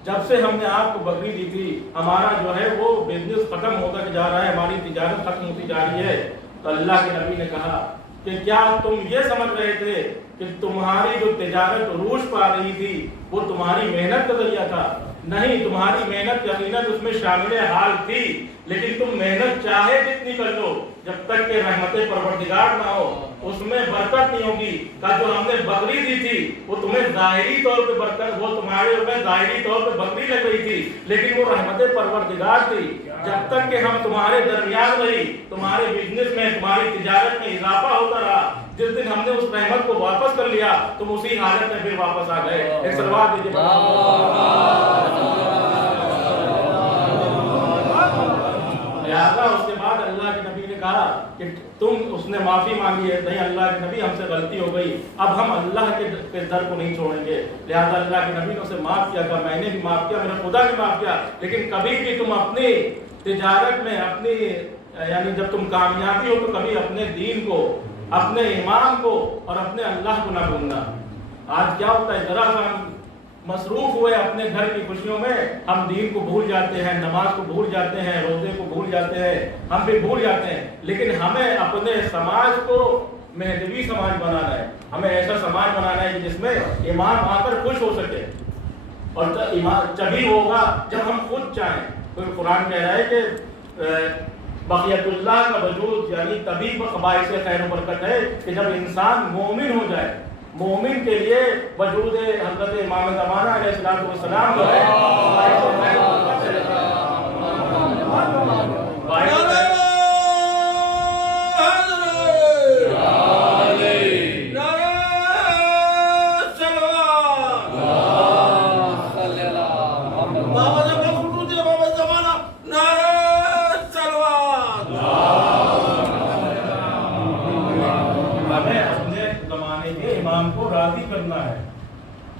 جب سے ہم نے آپ کو بکری دی تھی ہمارا جو ہے وہ بزنس ختم ہوتا جا رہا ہے، ہماری تجارت ختم ہوتی جا رہی ہے. تو اللہ کے نبی نے کہا کہ کیا تم یہ سمجھ رہے تھے کہ تمہاری جو تجارت عروج پا رہی تھی وہ تمہاری محنت کا ذریعہ تھا؟ نہیں، تمہاری محنت یقیناً اس میں شامل حال تھی، لیکن تم محنت چاہے جتنی کر لو جب تک کہ رحمت پروردگار نہ ہو اس میں برکت نہیں ہوگی. کہ جو ہم نے بکری دی تھی وہ تمہیں ظاہری طور پہ برکت، وہ تمہارے اوپر ظاہری طور پہ بکری لگ رہی تھی لیکن وہ رحمت پروردگار تھی. جب تک کہ ہم تمہارے درمیان رہی، تمہارے بزنس میں، تمہاری تجارت میں اضافہ ہوتا رہا، جس دن ہم نے اس رحمت کو واپس کر لیا تم اسی حالت میں پھر واپس آ گئے. ایک سلوات دیجیے. لہذا اس کے بعد اللہ کے نبی نے کہا کہ اس نے معافی مانگی ہے، نہیں اللہ کے نبی ہم سے غلطی ہو گئی، اب ہم اللہ کے در کو نہیں چھوڑیں گے. لہذا اللہ کے نبی نے اسے معاف کیا، کہا میں نے بھی معاف کیا، میرا خدا بھی معاف کیا، لیکن کبھی بھی تم اپنی تجارت میں اپنی یعنی جب تم کامیابی ہو تو کبھی اپنے دین کو، اپنے ایمان کو اور اپنے اللہ کو نہ بھولنا. آج کیا ہوتا ہے، ذرا سا ہم مصروف ہوئے اپنے گھر کی خوشیوں میں ہم دین کو بھول جاتے ہیں، نماز کو بھول جاتے ہیں، روزے کو بھول جاتے ہیں، ہم بھی بھول جاتے ہیں. لیکن ہمیں اپنے سماج کو مہذبی سماج بنانا ہے، ہمیں ایسا سماج بنانا ہے کہ جس میں امام آ کر خوش ہو سکے، اور جبھی ہوگا جب ہم خود چاہیں. تو قرآن کہہ رہا ہے کہ بقیت اللہ کا وجود یعنی تبھی باعث خیر و برکت ہے کہ جب انسان مومن ہو جائے. مومن کے لیے وجود حضرت امام زمانہ علیہ السلام جو ہے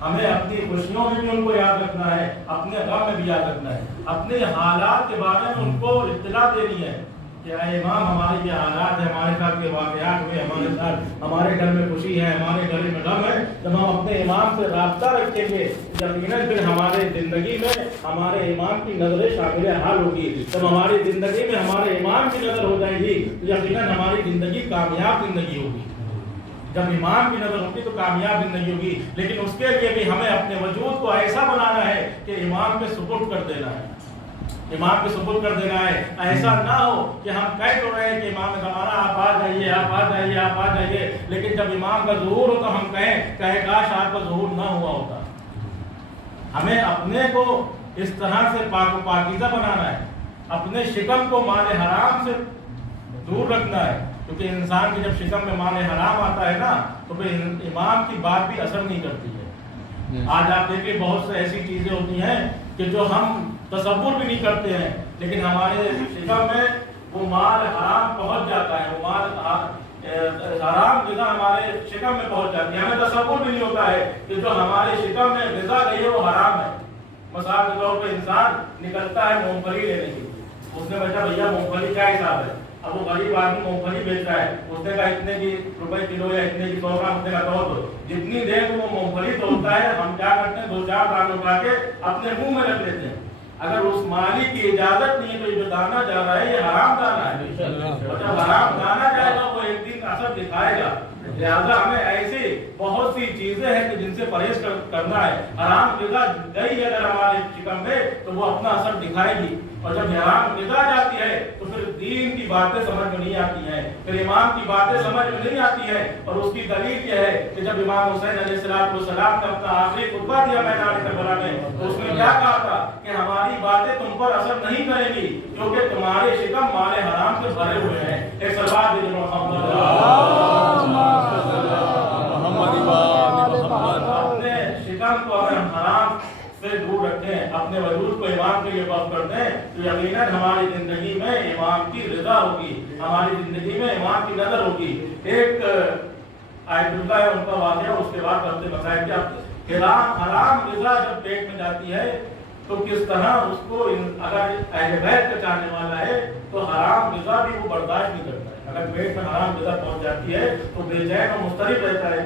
ہمیں اپنی خوشیوں میں بھی ان کو یاد رکھنا ہے، اپنے غم میں بھی یاد رکھنا ہے، اپنے حالات کے بارے میں ان کو اطلاع دینی ہے کہ اے امام ہمارے یہ حالات ہیں، ہمارے ساتھ یہ واقعات ہوئے، ہمارے ساتھ ہمارے گھر میں خوشی ہے، ہمارے گھر میں غم ہے. جب ہم اپنے امام سے رابطہ رکھیں گے یقیناً پھر ہمارے زندگی میں ہمارے امام کی نظر شامل حال ہوگی. جب ہماری زندگی میں ہمارے امام کی نظر ہو جائے گی یقیناً ہماری زندگی کامیاب زندگی ہوگی. جب امام کی نظر ہوگی تو کامیاب زندگی ہوگی. لیکن اس کے لیے بھی ہمیں اپنے وجود کو ایسا بنانا ہے کہ امام پہ سپرد کر دینا ہے. امام کے سپرد کر دینا ہے. ایسا نہ ہو کہ ہم کہہ تو رہے کہ امام زمانہ آپ آ جائیے آپ آ جائیے آپ آ جائیے، لیکن جب امام کا ظہور ہو تو ہم کہیں کاش آپ کا ظہور نہ ہوا ہوتا. ہمیں اپنے کو اس طرح سے پاک و پاکیزہ بنانا ہے، اپنے شکم کو مال حرام سے دور رکھنا ہے، کیونکہ انسان کی جب شکم میں مال حرام آتا ہے نا تو پھر امام کی بات بھی اثر نہیں کرتی ہے. آج آپ دیکھیں بہت سے ایسی چیزیں ہوتی ہیں کہ جو ہم تصور بھی نہیں کرتے ہیں، لیکن ہمارے شکم میں وہ مال حرام پہنچ جاتا ہے، وہ مال حرام غذا ہمارے شکم میں پہنچ جاتی ہے. ہمیں تصور بھی نہیں ہوتا ہے کہ جو ہمارے شکم میں غذا گئی ہے وہ حرام ہے. مثال کے طور پہ انسان نکلتا ہے مونگ پھلی لینے کے لیے، اس نے پوچھا بھیا مونگ پھلی کیا حساب ہے؟ اب وہ غریب آدمی مونگ پھلی بیچ رہا ہے، اس نے کہا اتنے کی روپے کلو یا اتنے کی 100 گرام، اس نے کہا دو. جتنی دیر وہ مونگ پھلی توڑتا ہے ہم کیا کرتے ہیں 2-4 دانے اٹھا کے اپنے منہ میں رکھ لیتے ہیں. اگر اس مالی کی اجازت نہیں ہے تو یہ جو دانا جا رہا ہے یہ حرام دانا ہے، اور جب حرام دانا جائے گا وہ ایک دن اثر دکھائے گا. لہذا ہمیں ایسی بہت سی چیزیں ہیں کہ جن سے پرہیز کرنا ہے. حرام غذا گئی اگر ہمارے شکم میں تو وہ اپنا اثر دکھائے گی، اور جب حرام غذا جاتی ہے تو پھر دین کی باتیں سمجھ میں نہیں آتی ہیں، پھر امام کی باتیں سمجھ میں نہیں آتی ہیں. اور اس کی دلیل یہ ہے کہ جب امام حسین علیہ السلام نے اپنا آخری خطبہ دیا میدان کربلا میں تو اس نے کیا کہا تھا کہ ہماری باتیں تم پر اثر نہیں کریں گی کیونکہ تمہارے شکم مال حرام سے بھرے ہوئے ہیں. ایک سلوات دیجیے محمد اپنے شکم کو اگر ہم حرام سے دور رکھیں، اپنے وجود کو امام کے لیے وقف کر دیں تو یقیناً ہماری زندگی میں امام کی رضا ہوگی، ہماری زندگی میں امام کی نظر ہوگی. ایک آیت اللہ ہے ان کا واقعہ، اس کے بعد ہم سے مسائل کیا. حرام غذا جب پیٹ میں جاتی ہے تو کس طرح اس کو اگر اہل بیت کا چاہنے والا ہے تو حرام غذا بھی وہ برداشت نہیں کرتا ہے. اگر پیٹ میں حرام غذا پہنچ جاتی ہے تو بے چین اور مضطرب رہتا ہے.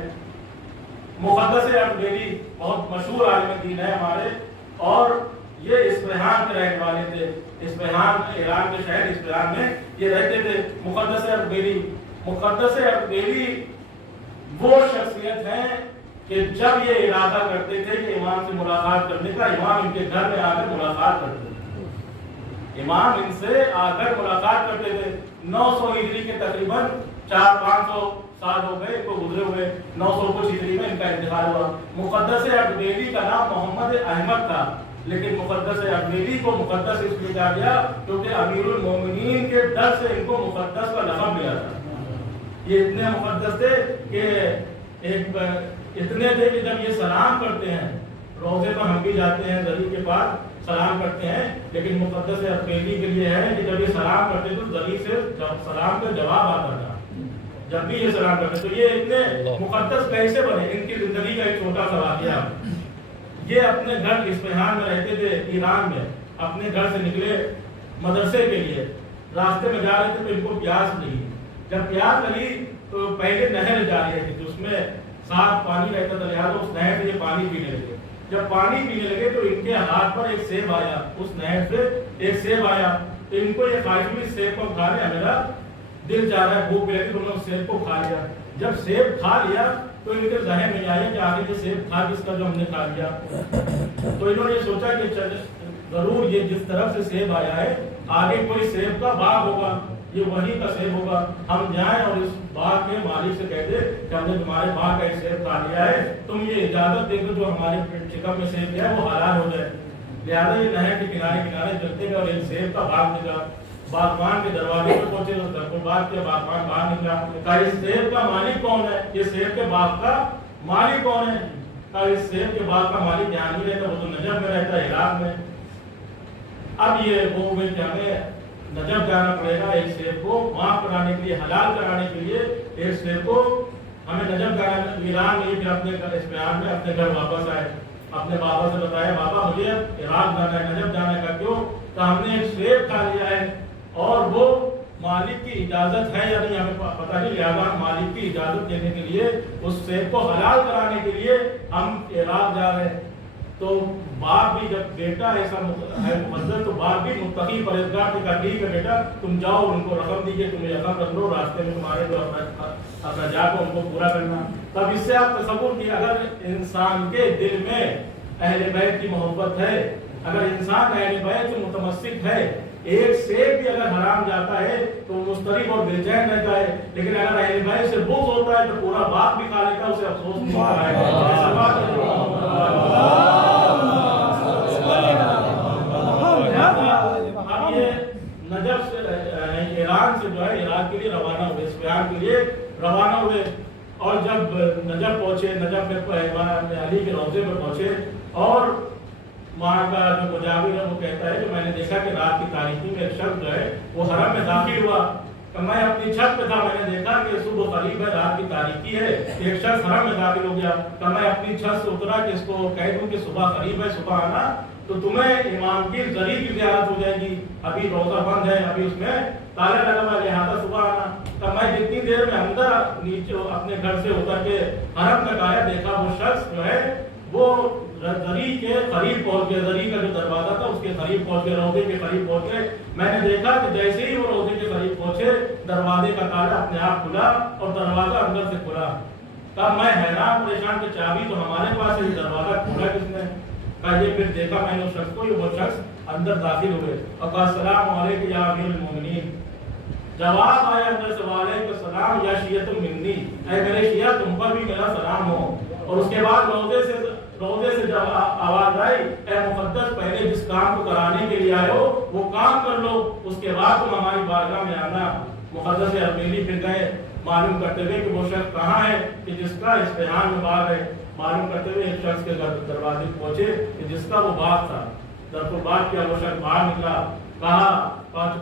مقدس اردبیلی بہت مشہور عالم دین ہے ہمارے، اور یہ اصفہان کے رہنے والے تھے. اصفہان ایران کے شہر اصفہان میں یہ رہتے تھے. مقدس اردبیلی وہ شخصیت ہیں کہ جب یہ ارادہ کرتے تھے کہ امام سے ملاقات کرنے کا، امام ان کے گھر میں آ کر ملاقات کرتے تھے. امام ان سے آ کر ملاقات کرتے تھے. 900 ہجری کے تقریباً 400-500 سال ہو گئے تو گزرے ہوئے، 900 کچھ ہجری میں ان کا انتقال ہوا. مقدس اردبیلی کا نام محمد احمد تھا، لیکن مقدس اردبیلی کو مقدس اس لیے کہا گیا کیونکہ امیر المومنین کے در سے ان کو مقدس کا لقب ملا تھا. یہ اتنے مقدس تھے کہ اتنے تھے کہ جب یہ سلام کرتے ہیں، روزے پر ہم بھی جاتے ہیں زلی کے بعد سلام کرتے ہیں، لیکن مقدس اردبیلی کے لیے ہے کہ جب یہ سلام کرتے تو زلی سے سلام کا جواب آتا تھا جب بھی یہ سلام کرتے. تو یہ اتنے مقدس کیسے بنے؟ ان کی زندگی کا ایک چھوٹا سا واقعہ. یہ اپنے گھر اصفہان میں رہتے تھے ایران میں، اپنے گھر سے نکلے مدرسے کے لیے، راستے میں جا رہے تھے تو ان کو پیاس لگی. جب پیاس لگی تو پہلے نہر جا رہی تھی تو اس میں صاف پانی رہتا تھا، لہٰذا اس نہر سے یہ پانی پینے لگے. جب پانی پینے لگے تو ان کے ہاتھ پر ایک سیب آیا، اس نہر سے ایک سیب آیا تو ان کو یہ خواہش ہوئی سیب کو کھا لیا، میرا دل چاہ رہا ہے، بھوک لگی تو انہوں نے سیب کو کھا لیا. جب سیب کھا لیا تو ان کے ذہن میں آیا کہ آگے یہ سیب کھا کس کا جو ہم نے کھا لیا. تو انہوں نے یہ سوچا کہ ضرور یہ جس طرف سے سیب آیا ہے آگے کوئی سیب کا باغ ہوگا، یہ وہیں کا سیب ہوگا، ہم جائیں اور اس باغ کے مالک سے کہہ دیں کہ ہم نے تمہارے باغ کا ایک سیب کھا لیا ہے، تم یہ اجازت دے دو جو ہمارے شکم میں سیب ہے وہ حلال ہو جائے. لہٰذا یہ نہر کے کنارے کنارے چلتے گئے اور ایک سیب کا باغ نکلا. باغبان کے دروازے پہ پہنچے تو گھر کو بات کیا، باغبان باہر نکلا. کہا اس سیب کا مالک کون ہے؟ یہ سیب کے باغ کا مالک کون ہے؟ کہا اس سیب کے باغ کا مالک یہاں نہیں رہتا، وہ تو نجف میں رہتا ہے، عراق میں. اب یہ وہ ہوئے کہ ہمیں نجف جانا پڑے گا ایک سیب کو معاف کرانے کے لیے، حلال کرانے کے لیے. ایک سیب کو ہمیں نجف جانا. ایران میں پھر اپنے اصفہان میں اپنے گھر واپس آئے، اپنے بابا سے بتایا بابا مجھے عراق جانا ہے، نجف جانے کا. کیوں؟ تو ہم نے ایک سیب کھا لیا ہے اور وہ مالک کی اجازت ہے یا نہیں ہمیں پتہ نہیں، لہٰذا مالک کی اجازت دینے کے لیے اس سیب کو حلال کرانے کے لیے ہم عراق جا رہے ہیں. تو باپ بھی جب بیٹا ایسا ہے مقدس تو باپ بھی متقی پرہیزگار سے کہا ٹھیک ہے بیٹا تم جاؤ، ان کو رقم دیجیے، تمہیں رقم رکھ لو، راستے میں تمہارے جو اپنا جا کو ان کو پورا کرنا. تب اس سے آپ تصور کیے اگر انسان کے دل میں اہل بیت کی محبت ہے अगर इंसान अहले बैत से मुतमस्सिक है, एक सेब भी अगर हराम जाता है तो मुस्तरिब और बेचैन रहता है, लेकिन अगर अहले बैत से बुग़्ज़ होता है तो पूरा बाग भी खा लेता है, उसे अफसोस नहीं होता है। अब ये नजफ से ईरान से जो है इराक के लिए रवाना हुए, इस्फहान के लिए रवाना हुए, और जब नजफ पहुंचे, नजफ में अली के रोज़े पर पहुंचे, और वहाँ का जो मुजाविर है वो कहता है कि मैंने देखा कि रात की तारीकी में एक शख्स जो है वो हरम में दाखिल हुआ। तो मैं अपनी छत पे था, मैंने देखा कि सुबह करीब है, रात की तारीकी है, एक शख्स हरम में दाखिल हो गया। तो मैं अपनी छत से उतरा कि इसको कह दूं कि सुबह करीब है, सुबह आना, तो तुम्हें इमाम की ज़री की ज़ियारत हो जाएगी, अभी रोज़ा बंद है, अभी उसमें ताला लगा हुआ, लिहाजा सुबह आना। तब मैं जितनी देर में अंदर नीचे अपने घर से उतर के हरम तक आया, देखा वो शख्स जो है वो ज़री के करीब पहुंच गया, ज़री का जो दरवाजा था उसके करीब पहुंच गया, रोज़े के करीब पहुंच गए। मैंने देखा कि जैसे ही वो रोज़े के करीब पहुंचे, दरवाजे का ताला अपने आप खुला और दरवाजा अंदर से खुला। तब मैं हैरान परेशान कि चाबी तो हमारे पास है, दरवाजा खुला किसने? ये फिर देखा मैंने उस शख्स को, वो शख्स अंदर दाखिल हुए और कहा अस्सलाम वालेकुम या अमीरुल मोमिनीन। जवाब आया अंदर से वालेकुम सलाम या शियतुम मिन्नी, ऐ मेरे शिया तुम पर भी मेरा सलाम हो। और उसके बाद रोज़े से जब आवाज आई, ऐ मुक़द्दस पहले जिस काम को कराने के लिए आए हो वो काम कर लो, उसके बाद तुम हमारी बारगाह में आना। मुक़द्दस अरबेली फिर गए मालूम करते हुए कि वो शख्स कहाँ है कि जिसका इस्फहान में बाग है। मालूम करते हुए एक शख्स के दरवाजे पहुंचे कि जिसका वो बाग था। दरको बात किया, वो शख्स बाहर निकला, कहा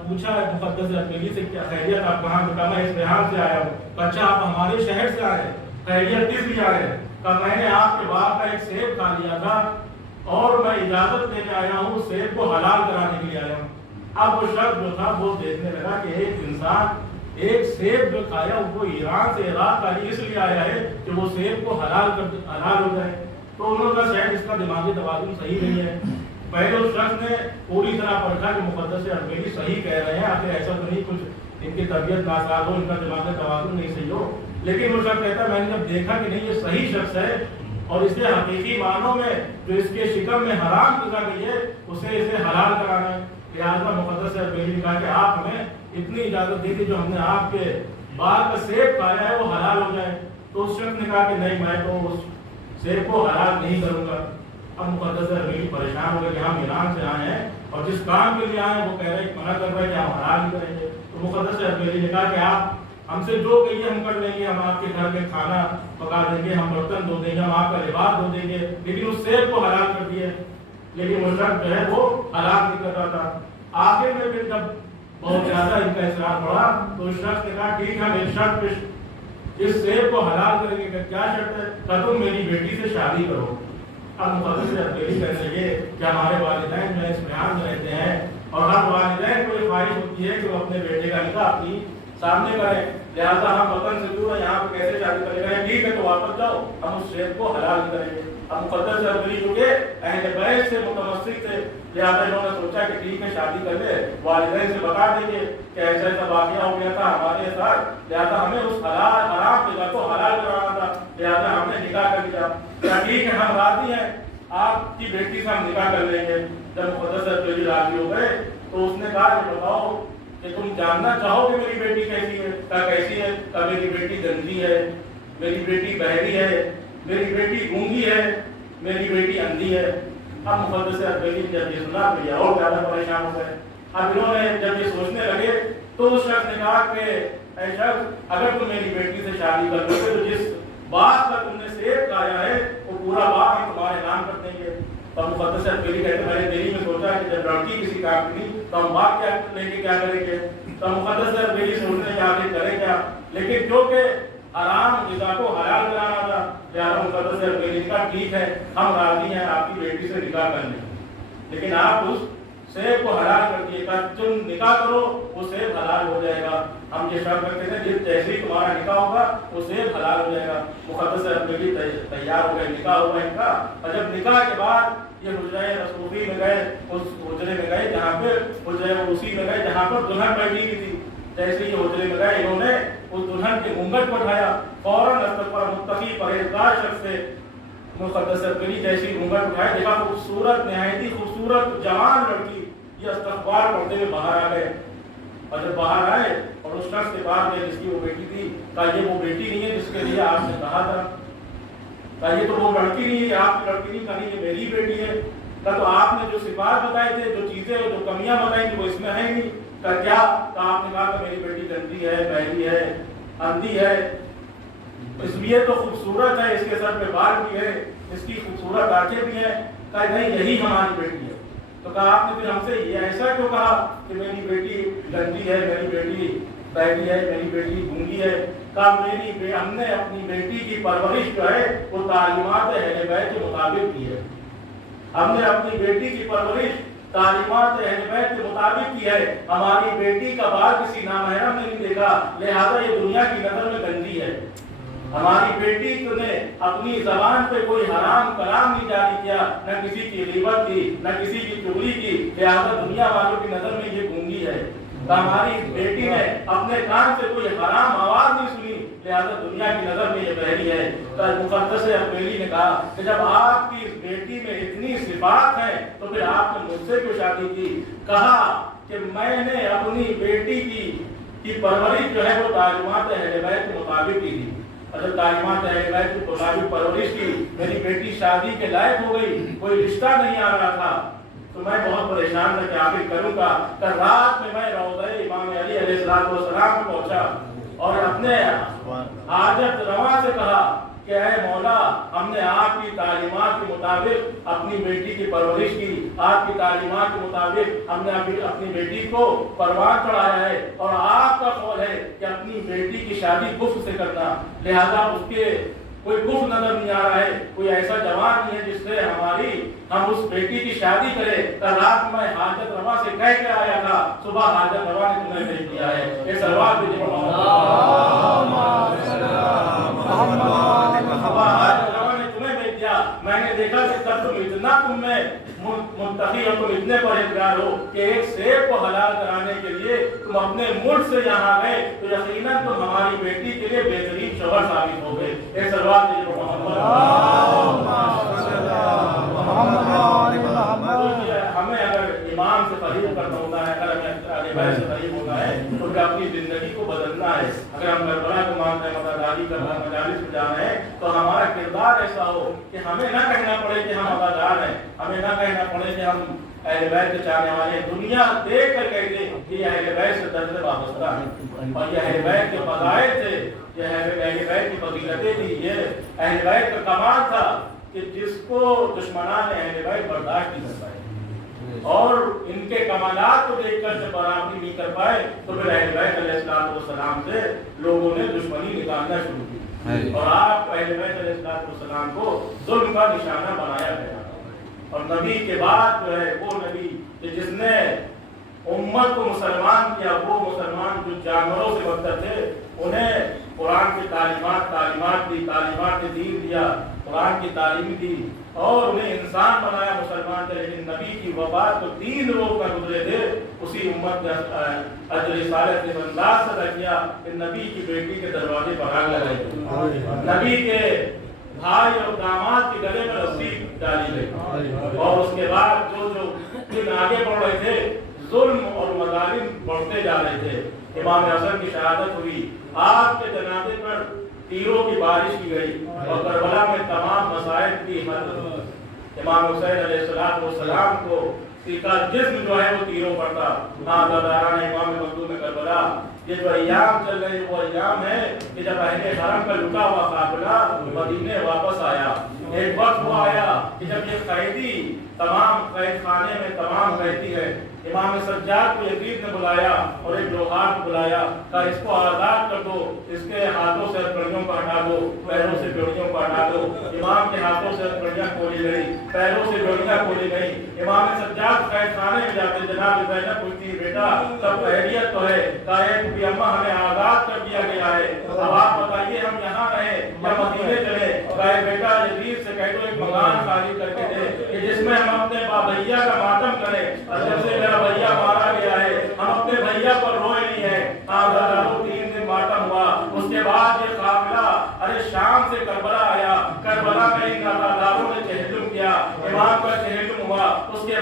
पूछा है मुक़द्दस अरबेली से क्या खैरियत, आप कहाँ? बेटा मैं इस्फहान से आया हूँ। अच्छा आप हमारे शहर से आए, खैरियत किस लिए आए? कहा मैंने आपके बाग का एक सेब खा लिया था और मैं इजाजत लेने आया हूँ, सेब को हलाल कराने के लिए आया हूँ। अब वो शख्स जो था वो देखने लगा कि एक इंसान एक सेब जो खाया वो ईरान से इराक का इसलिए आया है कि वो सेब को हलाल हो जाए। तो उन्होंने कहा शायद इसका दिमागी तवाज़ुन सही नहीं है। पहले उस शख्स ने पूरी तरह परखा कि मुक़द्दस अरबेली सही कह रहे हैं, आखिर ऐसा तो नहीं कुछ इनकी तबीयत नासाज हो, इनका दिमागी तवाज़ुन नहीं सही हो। लेकिन वो शख्स कहता मैंने जब देखा कि नहीं ये सही शख्स है और इसके हकीकी मानों में जो इसके शिकम में हराम गुज़ा गई है उसे इसे हलाल कराना है। लिहाजा मुक़द्दस अरबेली ने कहा कि आप हमें इतनी इजाज़त दी थी जो हमने आपके बाग का सेब खाया है वो हलाल हो जाए। तो उस शख्स ने कहा कि नहीं मैं तो उस सेब को हलाल नहीं करूँगा। अब मुक़द्दस अरबेली परेशान हो गए कि हम ईरान से आए हैं और जिस काम के लिए आए हैं वो कह रहे हैं मना कर रहे हैं कि हम हलाल नहीं करेंगे। तो मुक़द्दस अरबेली ने कहा कि आप हमसे जो कहिए हम कर लेंगे, हम आपके घर में खाना पका देंगे, हम बर्तन धो देंगे, हम आपका लिबास धो देंगे, लेकिन उस सेब को हलाल कर दिए। लेकिन वो शख्स जो है वो हलाल नहीं कर रहा था। आखिर में फिर जब बहुत ज्यादा इनका इसरार बढ़ा तो उस शख्स ने कहा ठीक है एक शर्त पे इस सेब को हलाल करेंगे। क्या शर्त है? तो तुम मेरी बेटी से शादी करो। अब मुक़द्दस अरबेली कहने लगे कि हमारे वालिदैन जो इस्फहान में रहते हैं और हर वालिदैन को ये ख्वाहिश होती है कि वो अपने बेटे का निकाह अपनी सामने करें, लिहाजा हम वतन से दूर है, यहाँ पे कैसे शादी करेंगे? ठीक है तो वापस जाओ, हम उस सेब को हलाल करेंगे। अब मुक़द्दस अरबेली चूंकि अहले बैत से मुतमस्सिक थे, लिहाजा इन्होंने सोचा कि ठीक है शादी कर ले, वालिदैन से बता देंगे कि ऐसा ऐसा वाक़या हो गया था हमारे साथ, लिहाजा हमें उस हराम जगह को हलाल कराना था, लिहाजा हमने निकाह कर लिया। क्या ठीक है हम राजी हैं, आपकी बेटी से हम निकाह कर लेंगे। जब मुक़द्दस अरबेली राजी हो गए तो उसने कहा कि बताओ कि तुम जानना चाहोगे मेरी बेटी कैसी है? कैसी है? मेरी बेटी गंदी है, मेरी बेटी बहरी है, मेरी बेटी गूंगी है, मेरी बेटी अंधी है। अब मुक़द्दस अरबेली जब ये सुना तो ये और ज्यादा परेशान हो गए। अब इन्होंने जब ये सोचने लगे तो उस शख्स ने कहा कि ऐ शख्स अगर तुम मेरी बेटी से शादी कर दोगे तो जिस बात का तुमने सेब खाया है वो पूरा बात हम तुम्हारे नाम कर देंगे। तो मुक़द्दस अरबेली कहते मैंने दिल्ली में सोचा कि जब लड़की किसी काम की तो हम बात क्या लेके क्या करेंगे? तो मुक़द्दस अरबेली सोचने आगे करें क्या, लेकिन क्योंकि हराम ग़िज़ा को हलाल कराना था, लिहाजा मुक़द्दस अरबेली का ठीक है हम राजी हैं आपकी बेटी से निकाह करने, लेकिन आप उस सेब को हलाल कर दिएगा, तुम निकाह करो वो सेब हलाल हो जाएगा। हम ये शर्त रखते थे जिस जैसे ही तुम्हारा निकाह होगा वो सेब हलाल हो जाएगा। मुक़द्दस अरबेली तैयार हो गए, निकाह हुआ इनका। और जब निकाह के बाद ये हुजरे रसूली में गए, उस हुजरे में गए जहाँ पे हुजरे उसी में गए जहाँ पर दुल्हन बैठी हुई थी। जैसे ही हुजरे में गए इन्होंने उस दुल्हन के घूंघट को उठाया, फौरन पर मुत्तकी परहेजगार शख्स से मुक़द्दस अरकली जैसी घूंघट उठाए, देखा खूबसूरत नहायत ही खूबसूरत जवान लड़की ये इस्तग़फ़ार पढ़ते हुए बाहर आ गए। और जब बाहर आए और उस शख्स के पास गए जिसकी वो बेटी थी, कहा ये वो बेटी नहीं है जिसके लिए आपने कहा था, कहा ये तो वो लड़की नहीं है, आपकी लड़की नहीं, कहा ये मेरी बेटी है। कहा तो आपने जो सिफात बताए थे, जो चीजें जो कमियां बताई थी वो इसमें है नहीं। कहा क्या? कहा आपने कहा कि मेरी बेटी गंदी है, पहली है, अंधी है, इसलिए तो खूबसूरत है, इसके सर पे बाल भी है, इसकी खूबसूरत आंखें भी है। कहा नहीं यही हमारी बेटी है। तो कहा आपने फिर हमसे ये ऐसा क्यों कहा कि मेरी बेटी गंदी है, मेरी बेटी बैठी है, मेरी बेटी गूंगी है? कहा हमने अपनी बेटी की परवरिश जो है वो तालीमात अहले बैत के मुताबिक की है। हमने अपनी बेटी की परवरिश तालीमात अहले बैत के मुताबिक की है। हमारी बेटी का बाल किसी नामहरम ने नहीं देखा, लिहाजा ये दुनिया की नजर में गंदी है। हमारी बेटी ने अपनी जबान पे कोई हराम कलाम नहीं जारी किया, न किसी की ग़ीबत की, न किसी की चुगली की, लिहाजा दुनिया वालों की नजर में ये गूंगी है। हमारी बेटी ने अपने कान से कोई हराम आवाज नहीं सुनी, लिहाजा दुनिया की नजर में ये बहरी है। तो मुक़द्दस अरकली ने कहा कि जब आपकी बेटी में इतनी सिफात है तो फिर आपने मुझसे क्यों शादी की? कहा कि मैंने अपनी बेटी की परवरिश जो है वो तालीमात अहले बैत के मुताबिक की थी। और जब तालीमात अहले बैत के मुताबिक परवरिश की, मेरी बेटी शादी के लायक हो गई, कोई रिश्ता नहीं आ रहा था, तो मैं बहुत परेशान था कि आखिर करूंगा। कल रात में मैं रौज़ा इमाम अली अलैहिस्सलाम पे पहुंचा और अपने हाजत रवा से कहा कि ऐ मौला, हमने आपकी तालीमात के मुताबिक अपनी बेटी की परवरिश की, आपकी तालीमात के मुताबिक हमने अपनी बेटी को परवान चढ़ाया है और आपका कौल है कि अपनी बेटी की शादी कुफ्र से करना, लिहाजा उसके कोई कुफ्र नजर नहीं आ रहा है, कोई ऐसा जवान नहीं है जिससे हम उस बेटी की शादी करें। कल रात में हाजत रवा से कह के आया था, सुबह हाजत रवा ने तुम्हें भेज दिया है। ये सलवात भी मैंने देखा कि तब तुम इतना मुत्तकी और तुम इतने परहेजगार हो कि एक सेब को हलाल कराने के लिए तुम अपने मुल्क से यहाँ गए, तो यकीनन तुम हमारी बेटी के लिए बेहतरीन शौहर साबित हो गए। एक सलवात हमें अगर इमाम से करीब करना होता है, अगर हमें से करीब होना है तो फिर अपनी जिंदगी को बदलना है। अगर हम करबला को मानते हैं, मददारी करना, मजालिस में जाना है, तो हमारा किरदार ऐसा हो कि हमें ना कहना पड़े कि हम अदादार हैं, हमें ना कहना पड़े कि हम अहले बैत के चाहने वाले हैं। दुनिया देख कर कह दे कि ये अहले बैत से दर्द वाबस्ता है और ये अहले बैत के फज़ाइल थे, ये अहले बैत की फजीलतें थी, ये अहले बैत का कमाल था कि जिसको दुश्मनान ने अहले बैत बर्दाश्त नहीं कर पाए और इनके कमालात को देखकर जब बराबरी नहीं कर पाए तो फिर अहले बैत अलैहिस्सलाम से लोगों ने दुश्मनी निकालना शुरू की और आप अहले बैत अलैहिस्सलाम को जुल्म का निशाना बनाया गया। और नबी के बाद जो है वो नबी जिसने उम्मत को मुसलमान किया, वो मुसलमान जो जानवरों से बदतर थे, उन्हें कुरान की तालीमात दी, तालीमात दीन दिया, कुरान की तालीम दी और उन्हें इंसान बनाया, मुसलमान थे। लेकिन नबी की वफात तो 3 रोज का गुजरे थे, उसी उम्मत ने अजर रिसालत के अंदाज से किया कि नबी की बेटी के दरवाजे पर आग लगाई, नबी के भाई और दामाद के गले में रस्सी डाली गई और उसके बाद जो दिन आगे बढ़ रहे थे, जुल्म और मज़ालिम बढ़ते जा रहे थे। इमाम हसन की शहादत हुई, आपके जनाजे पर तीरों की बारिश की गई और करबला में तमाम मसाइब की हल। इमाम हुसैन अलैहिस्सलाम को का जिस्म जो है वो तीरों पर था। नादारान इमाम मखदूम करबला, ये जो अय्याम चल रहे वो अय्याम है कि जब अहले हरम का लुटा हुआ काफिला मदीने वापस आया। एक वक्त वो आया कि जब ये कैदी तमाम कैद खाने में तमाम कैदी है, इमाम सज्जाद को यजीद ने बुलाया और एक लोहार को बुलाया, कहा इसको आज़ाद कर दो, इसके हाथों से हथकड़ियों को हटा दो, पैरों से बेड़ियों को हटा दो। इमाम के हाथों से हथकड़ियां खोली गई, पैरों से बेड़ियां खोली गई। इमाम सज्जाद कैद खाने में जाते, जनाब ज़ैनब पूछती बेटा सब खैरियत तो है? कहा कि अम्मा हमें आज़ाद कर दिया गया है, अब आप बताइए हम यहाँ रहे या मदीने चले? कहा बेटा यजीद से कह दो एक मकान खाली करके दे कि जिसमें हम अपने भैया का मातम करें, और जब से मेरा भैया मारा गया है हम अपने भैया पर रोए नहीं है। 3 दिन मातम हुआ, उसके बाद ये काफिला अरे शाम से करबला आया, करबला में इन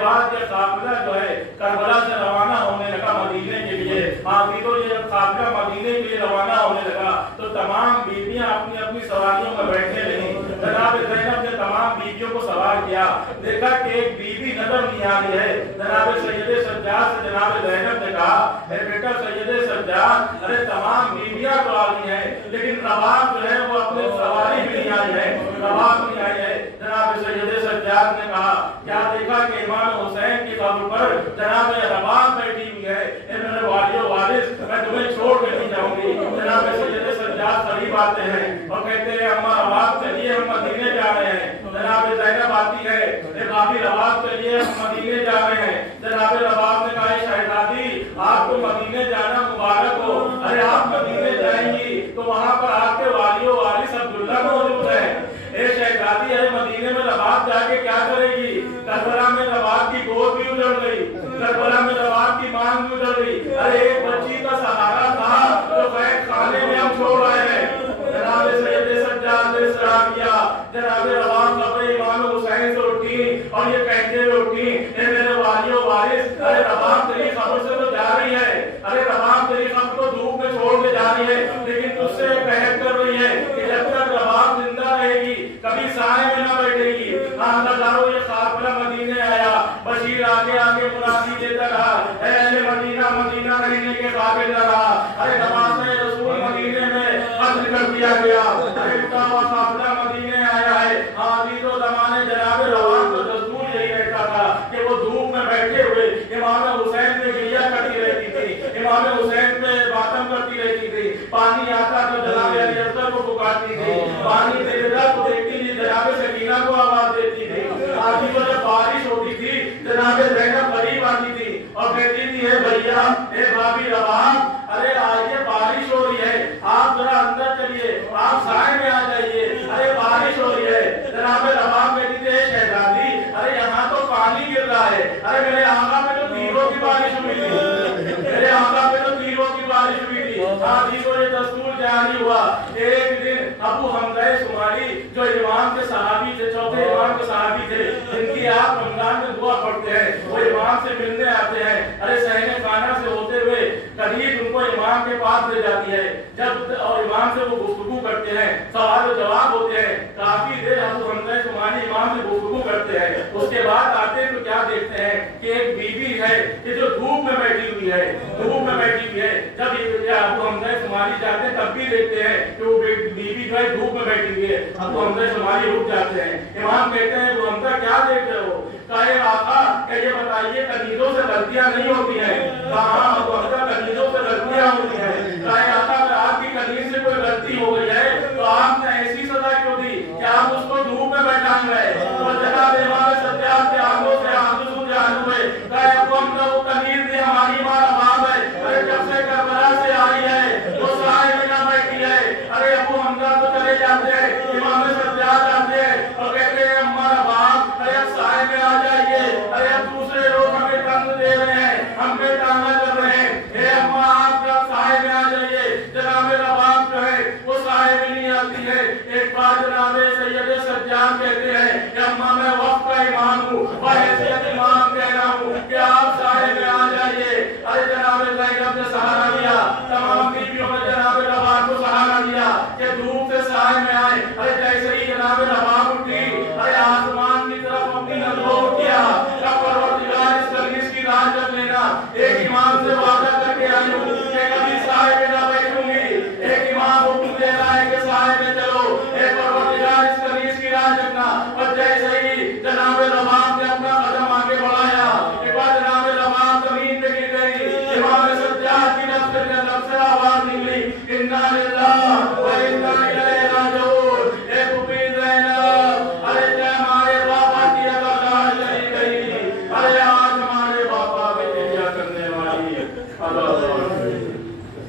بعد یہ قافلہ جو ہے کربلا سے روانہ ہونے لگا مدینے کے لیے. حافظوں یہ قافلہ مدینے کے لیے روانہ ہونے لگا تو تمام بیویاں اپنی اپنی سواریوں میں بیٹھنے لگیں. جناب زینب نے تمام بیویوں کو سوار کیا. دیکھا کہ ایک بیوی نظر نہیں آ رہی ہے. جناب سید سجاد سے جناب زینب نے کہا اے بیٹا سید سجاد, ارے تمام بیویاں تو آ رہی ہیں لیکن رباب جو ہے وہ اپنے سواری بھی نہیں آئی ہے, رباب نہیں آئی ہے. جناب سید سجاد نے کہا کیا دیکھا کہ امام حسین کی قبر پر جناب رباب بیٹھی ہوئی ہے, اے میرے والیو وارث میں تمہیں چھوڑ کے نہیں جاؤں گی. جناب سید سجاد قریب آتے ہیں اور کہتے ہیں اماں رباب چلیے ہم مدینے جا رہے ہیں. جناب زینب آتی ہے, اے بھابی رباب چلیے ہم مدینے جا رہے ہیں. جناب رباب نے کہا شہزادی آپ کو مدینے جانا مبارک ہو, ارے آپ مدینے جائیں گی تو وہاں پر آپ کے والیو وارث عبداللہ موجود ہیں. اے شہزادی ارے مدینے میں رباب جا کے کیا کرے گی؟ کربلا میں رباب کی گود بھی اجڑ گئی, کربلا میں رباب کی مانگ بھی اجڑ گئی. ارے ایک بچی کا سہارا تھا جو قید خانے میں ہم چھوڑ رہے ہیں. جناب سید سجاد نے سلام کیا. جناب رباب قبر امام حسین سے اٹھی اور یہ کہتے ہوئے اٹھی اے میرے والیو وارث, ارے رباب تیری قبر سے تو جا رہی ہے, ارے رباب تیری قبر کو دھوپ میں چھوڑ کے جا رہی ہے لیکن تجھ سے قید کر رہی ہے کہ جب تک رباب زندہ رہے گی کبھی سائے میں نہ بیٹھے گی. آندارو یہ قافلہ مدینے آیا, بشیر آگے آگے منادی دیتا رہا اے اہل مدینہ مدینہ رہنے کے قابل نہ رہا. ارے نماز رسول مدینے میں قتل کر دیا گیا. ارے اٹھا ہوا قافلہ مدینے آیا ہے. حافظ و زمانے جناب رواں کا دستور یہی رہتا تھا کہ وہ دھوپ میں بیٹھے ہوئے امام حسین پہ گریا کرتی رہتی تھی, امام حسین پہ ماتم کرتی رہتی تھی. پانی آتا تو جناب علی اصغر کو پکارتی تھی, پانی دے دیتا تو دیکھتی تھی جناب سکینہ کو آواز دیتی تھی. آدھی کو جب بارش ہوتی تھی جناب زینب قریب آتی تھی اور کہتی تھی اے بھیا اے بھابی رباب ارے آئیے بارش ہو رہی ہے, آپ ذرا اندر چلیے, آپ سائے میں آ جائیے, ارے بارش ہو رہی ہے. جناب رباب کہتی تھی اے شہزادی ارے یہاں تو پانی گر رہا ہے, ارے میرے آقا پہ تو تیروں کی بارش ہوئی تھی, میرے آقا پہ تو تیروں کی بارش ہوئی تھی. آدھی کو یہ دستور جاری ہوا. ایک دن ابو حمزہ شمالی جو امام کے صحابی تھے, چوتھے امام کے صحابی تھے جن کی آپ رمضان میں دعا پڑھتے ہیں, وہ امام سے ملنے آتے ہیں. ارے صحن خانہ سے ہوتے ہوئے قریب ان کو امام کے پاس لے جاتی ہے. جب اور امام سے وہ گفتگو کرتے ہیں, سوال و جواب ہوتے ہیں, کافی دیر ابو حمزہ شمالی امام سے گفتگو کرتے ہیں. اس کے بعد آتے تو کیا دیکھتے ہیں کہ ایک بیوی ہے کہ جو دھوپ میں بیٹھی ہوئی ہے, دھوپ میں بیٹھی ہوئی ہے. جب ابو حمزہ شمالی جاتے ہیں تب بھی دیکھتے ہیں کہ وہ بیوی جو ہے دھوپ میں بیٹھی ہوئی ہے. ابو حمزہ شمالی رک جاتے ہیں. امام کہتے ہیں ابو حمزہ کیا دیکھ رہے ہو؟ کہے آقا کہ یہ بتائیے کنیزوں سے غلطیاں نہیں ہوتی ہیں؟ کہاں ابو حمزہ کنیزوں سے غلطیاں ہوتی ہیں. کہے آقا اگر آپ کی کنیز سے کوئی غلطی ہو گئی ہے تو آپ نے ایسی سزا کیوں دی کہ آپ اس کو دھوپ میں بیٹھا گئے؟ وہ جناب امام سجاد کے آنکھوں سے آنسو جاری ہوئے. کہے ابو حمزہ وہ کنیز بھی ہماری ماں رباب ہے, ارے جب سے کربلا سے آئی ہے وہ سائے میں نہ بیٹھی ہے. ارے ابو حمزہ تو چلے جاتے ہیں, امام سجاد آتے ہیں اور کہتے ہیں اماں رباب ارے اب سائے میں آ جائیے, ارے اب دوسرے لوگ ہمیں تنگ دے رہے ہیں, ہم پہ تانا کر رہے ہیں. اے اماں آپ کا سائے میں آ جائیے. جناب رباب جو ہے وہ سائے میں نہیں آتی ہے. ایک بار جناب سید سجاد کہتے ہیں کہ اماں میں وقت کا امام ہوں, بحیثیت امام کہہ رہا ہوں کہ آپ سائے میں آ جائیے. ارے جناب زینب نے سہارا دیا, تمام بیویوں نے جناب رباب کو سہارا دیا کہ دھوپ سے سائے میں آئے. ارے جیسے ہی جناب رباب اٹھی, ارے آسمان کی طرف اپنی نظروں کو کیا کہ پروردگار اس کنیز کی راہ جب لینا, ایک امام سے وعدہ کر کے آئی ہوں کہ کبھی سائے میں نہ بیٹھوں گی. ایک امام حکم دے رہا ہے کہ سائے میں چلو, اے پروردگار اس کنیز کی راہ جبنا. اور جیسے ہی جناب رباب نے اپنا قدم آگے بڑھایا, ایک بار جناب رباب زمین پہ گر گئی. امام سجاد کی نفس سے آواز نکلی انا للہ و انا الیہ راجعون. اے پھوپھی زینب ارے جے ہمارے بابا کی ادا چلی گئی, ارے آج ہمارے بابا میں دیا کرنے والی ادا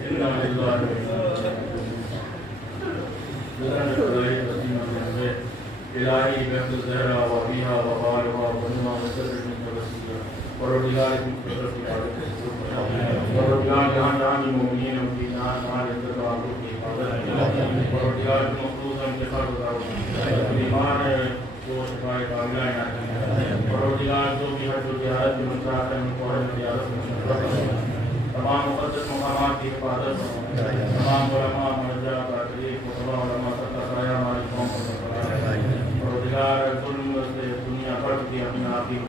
انا للہ الہی بہت زہرا و بیہا و بارہا و بنوا و سرد من رسولہ پروردگار مقدس کی حفاظت, پروردگار جہاں جہاں مومنین ہوں کی جہاں جہاں عزت و آبرو کی حفاظت, پروردگار مخلوق ہم کے ساتھ گزارو. بیمار کو شفائے کاملہ عنایت فرمائے۔ پروردگار جو بھی حج و زیارت کی منصرف ہے ان کو حج و زیارت میں شرف فرمائے۔ تمام مقدس مقامات کی حفاظت فرمائے۔ تمام علماء مرجع قادری خطبہ علماء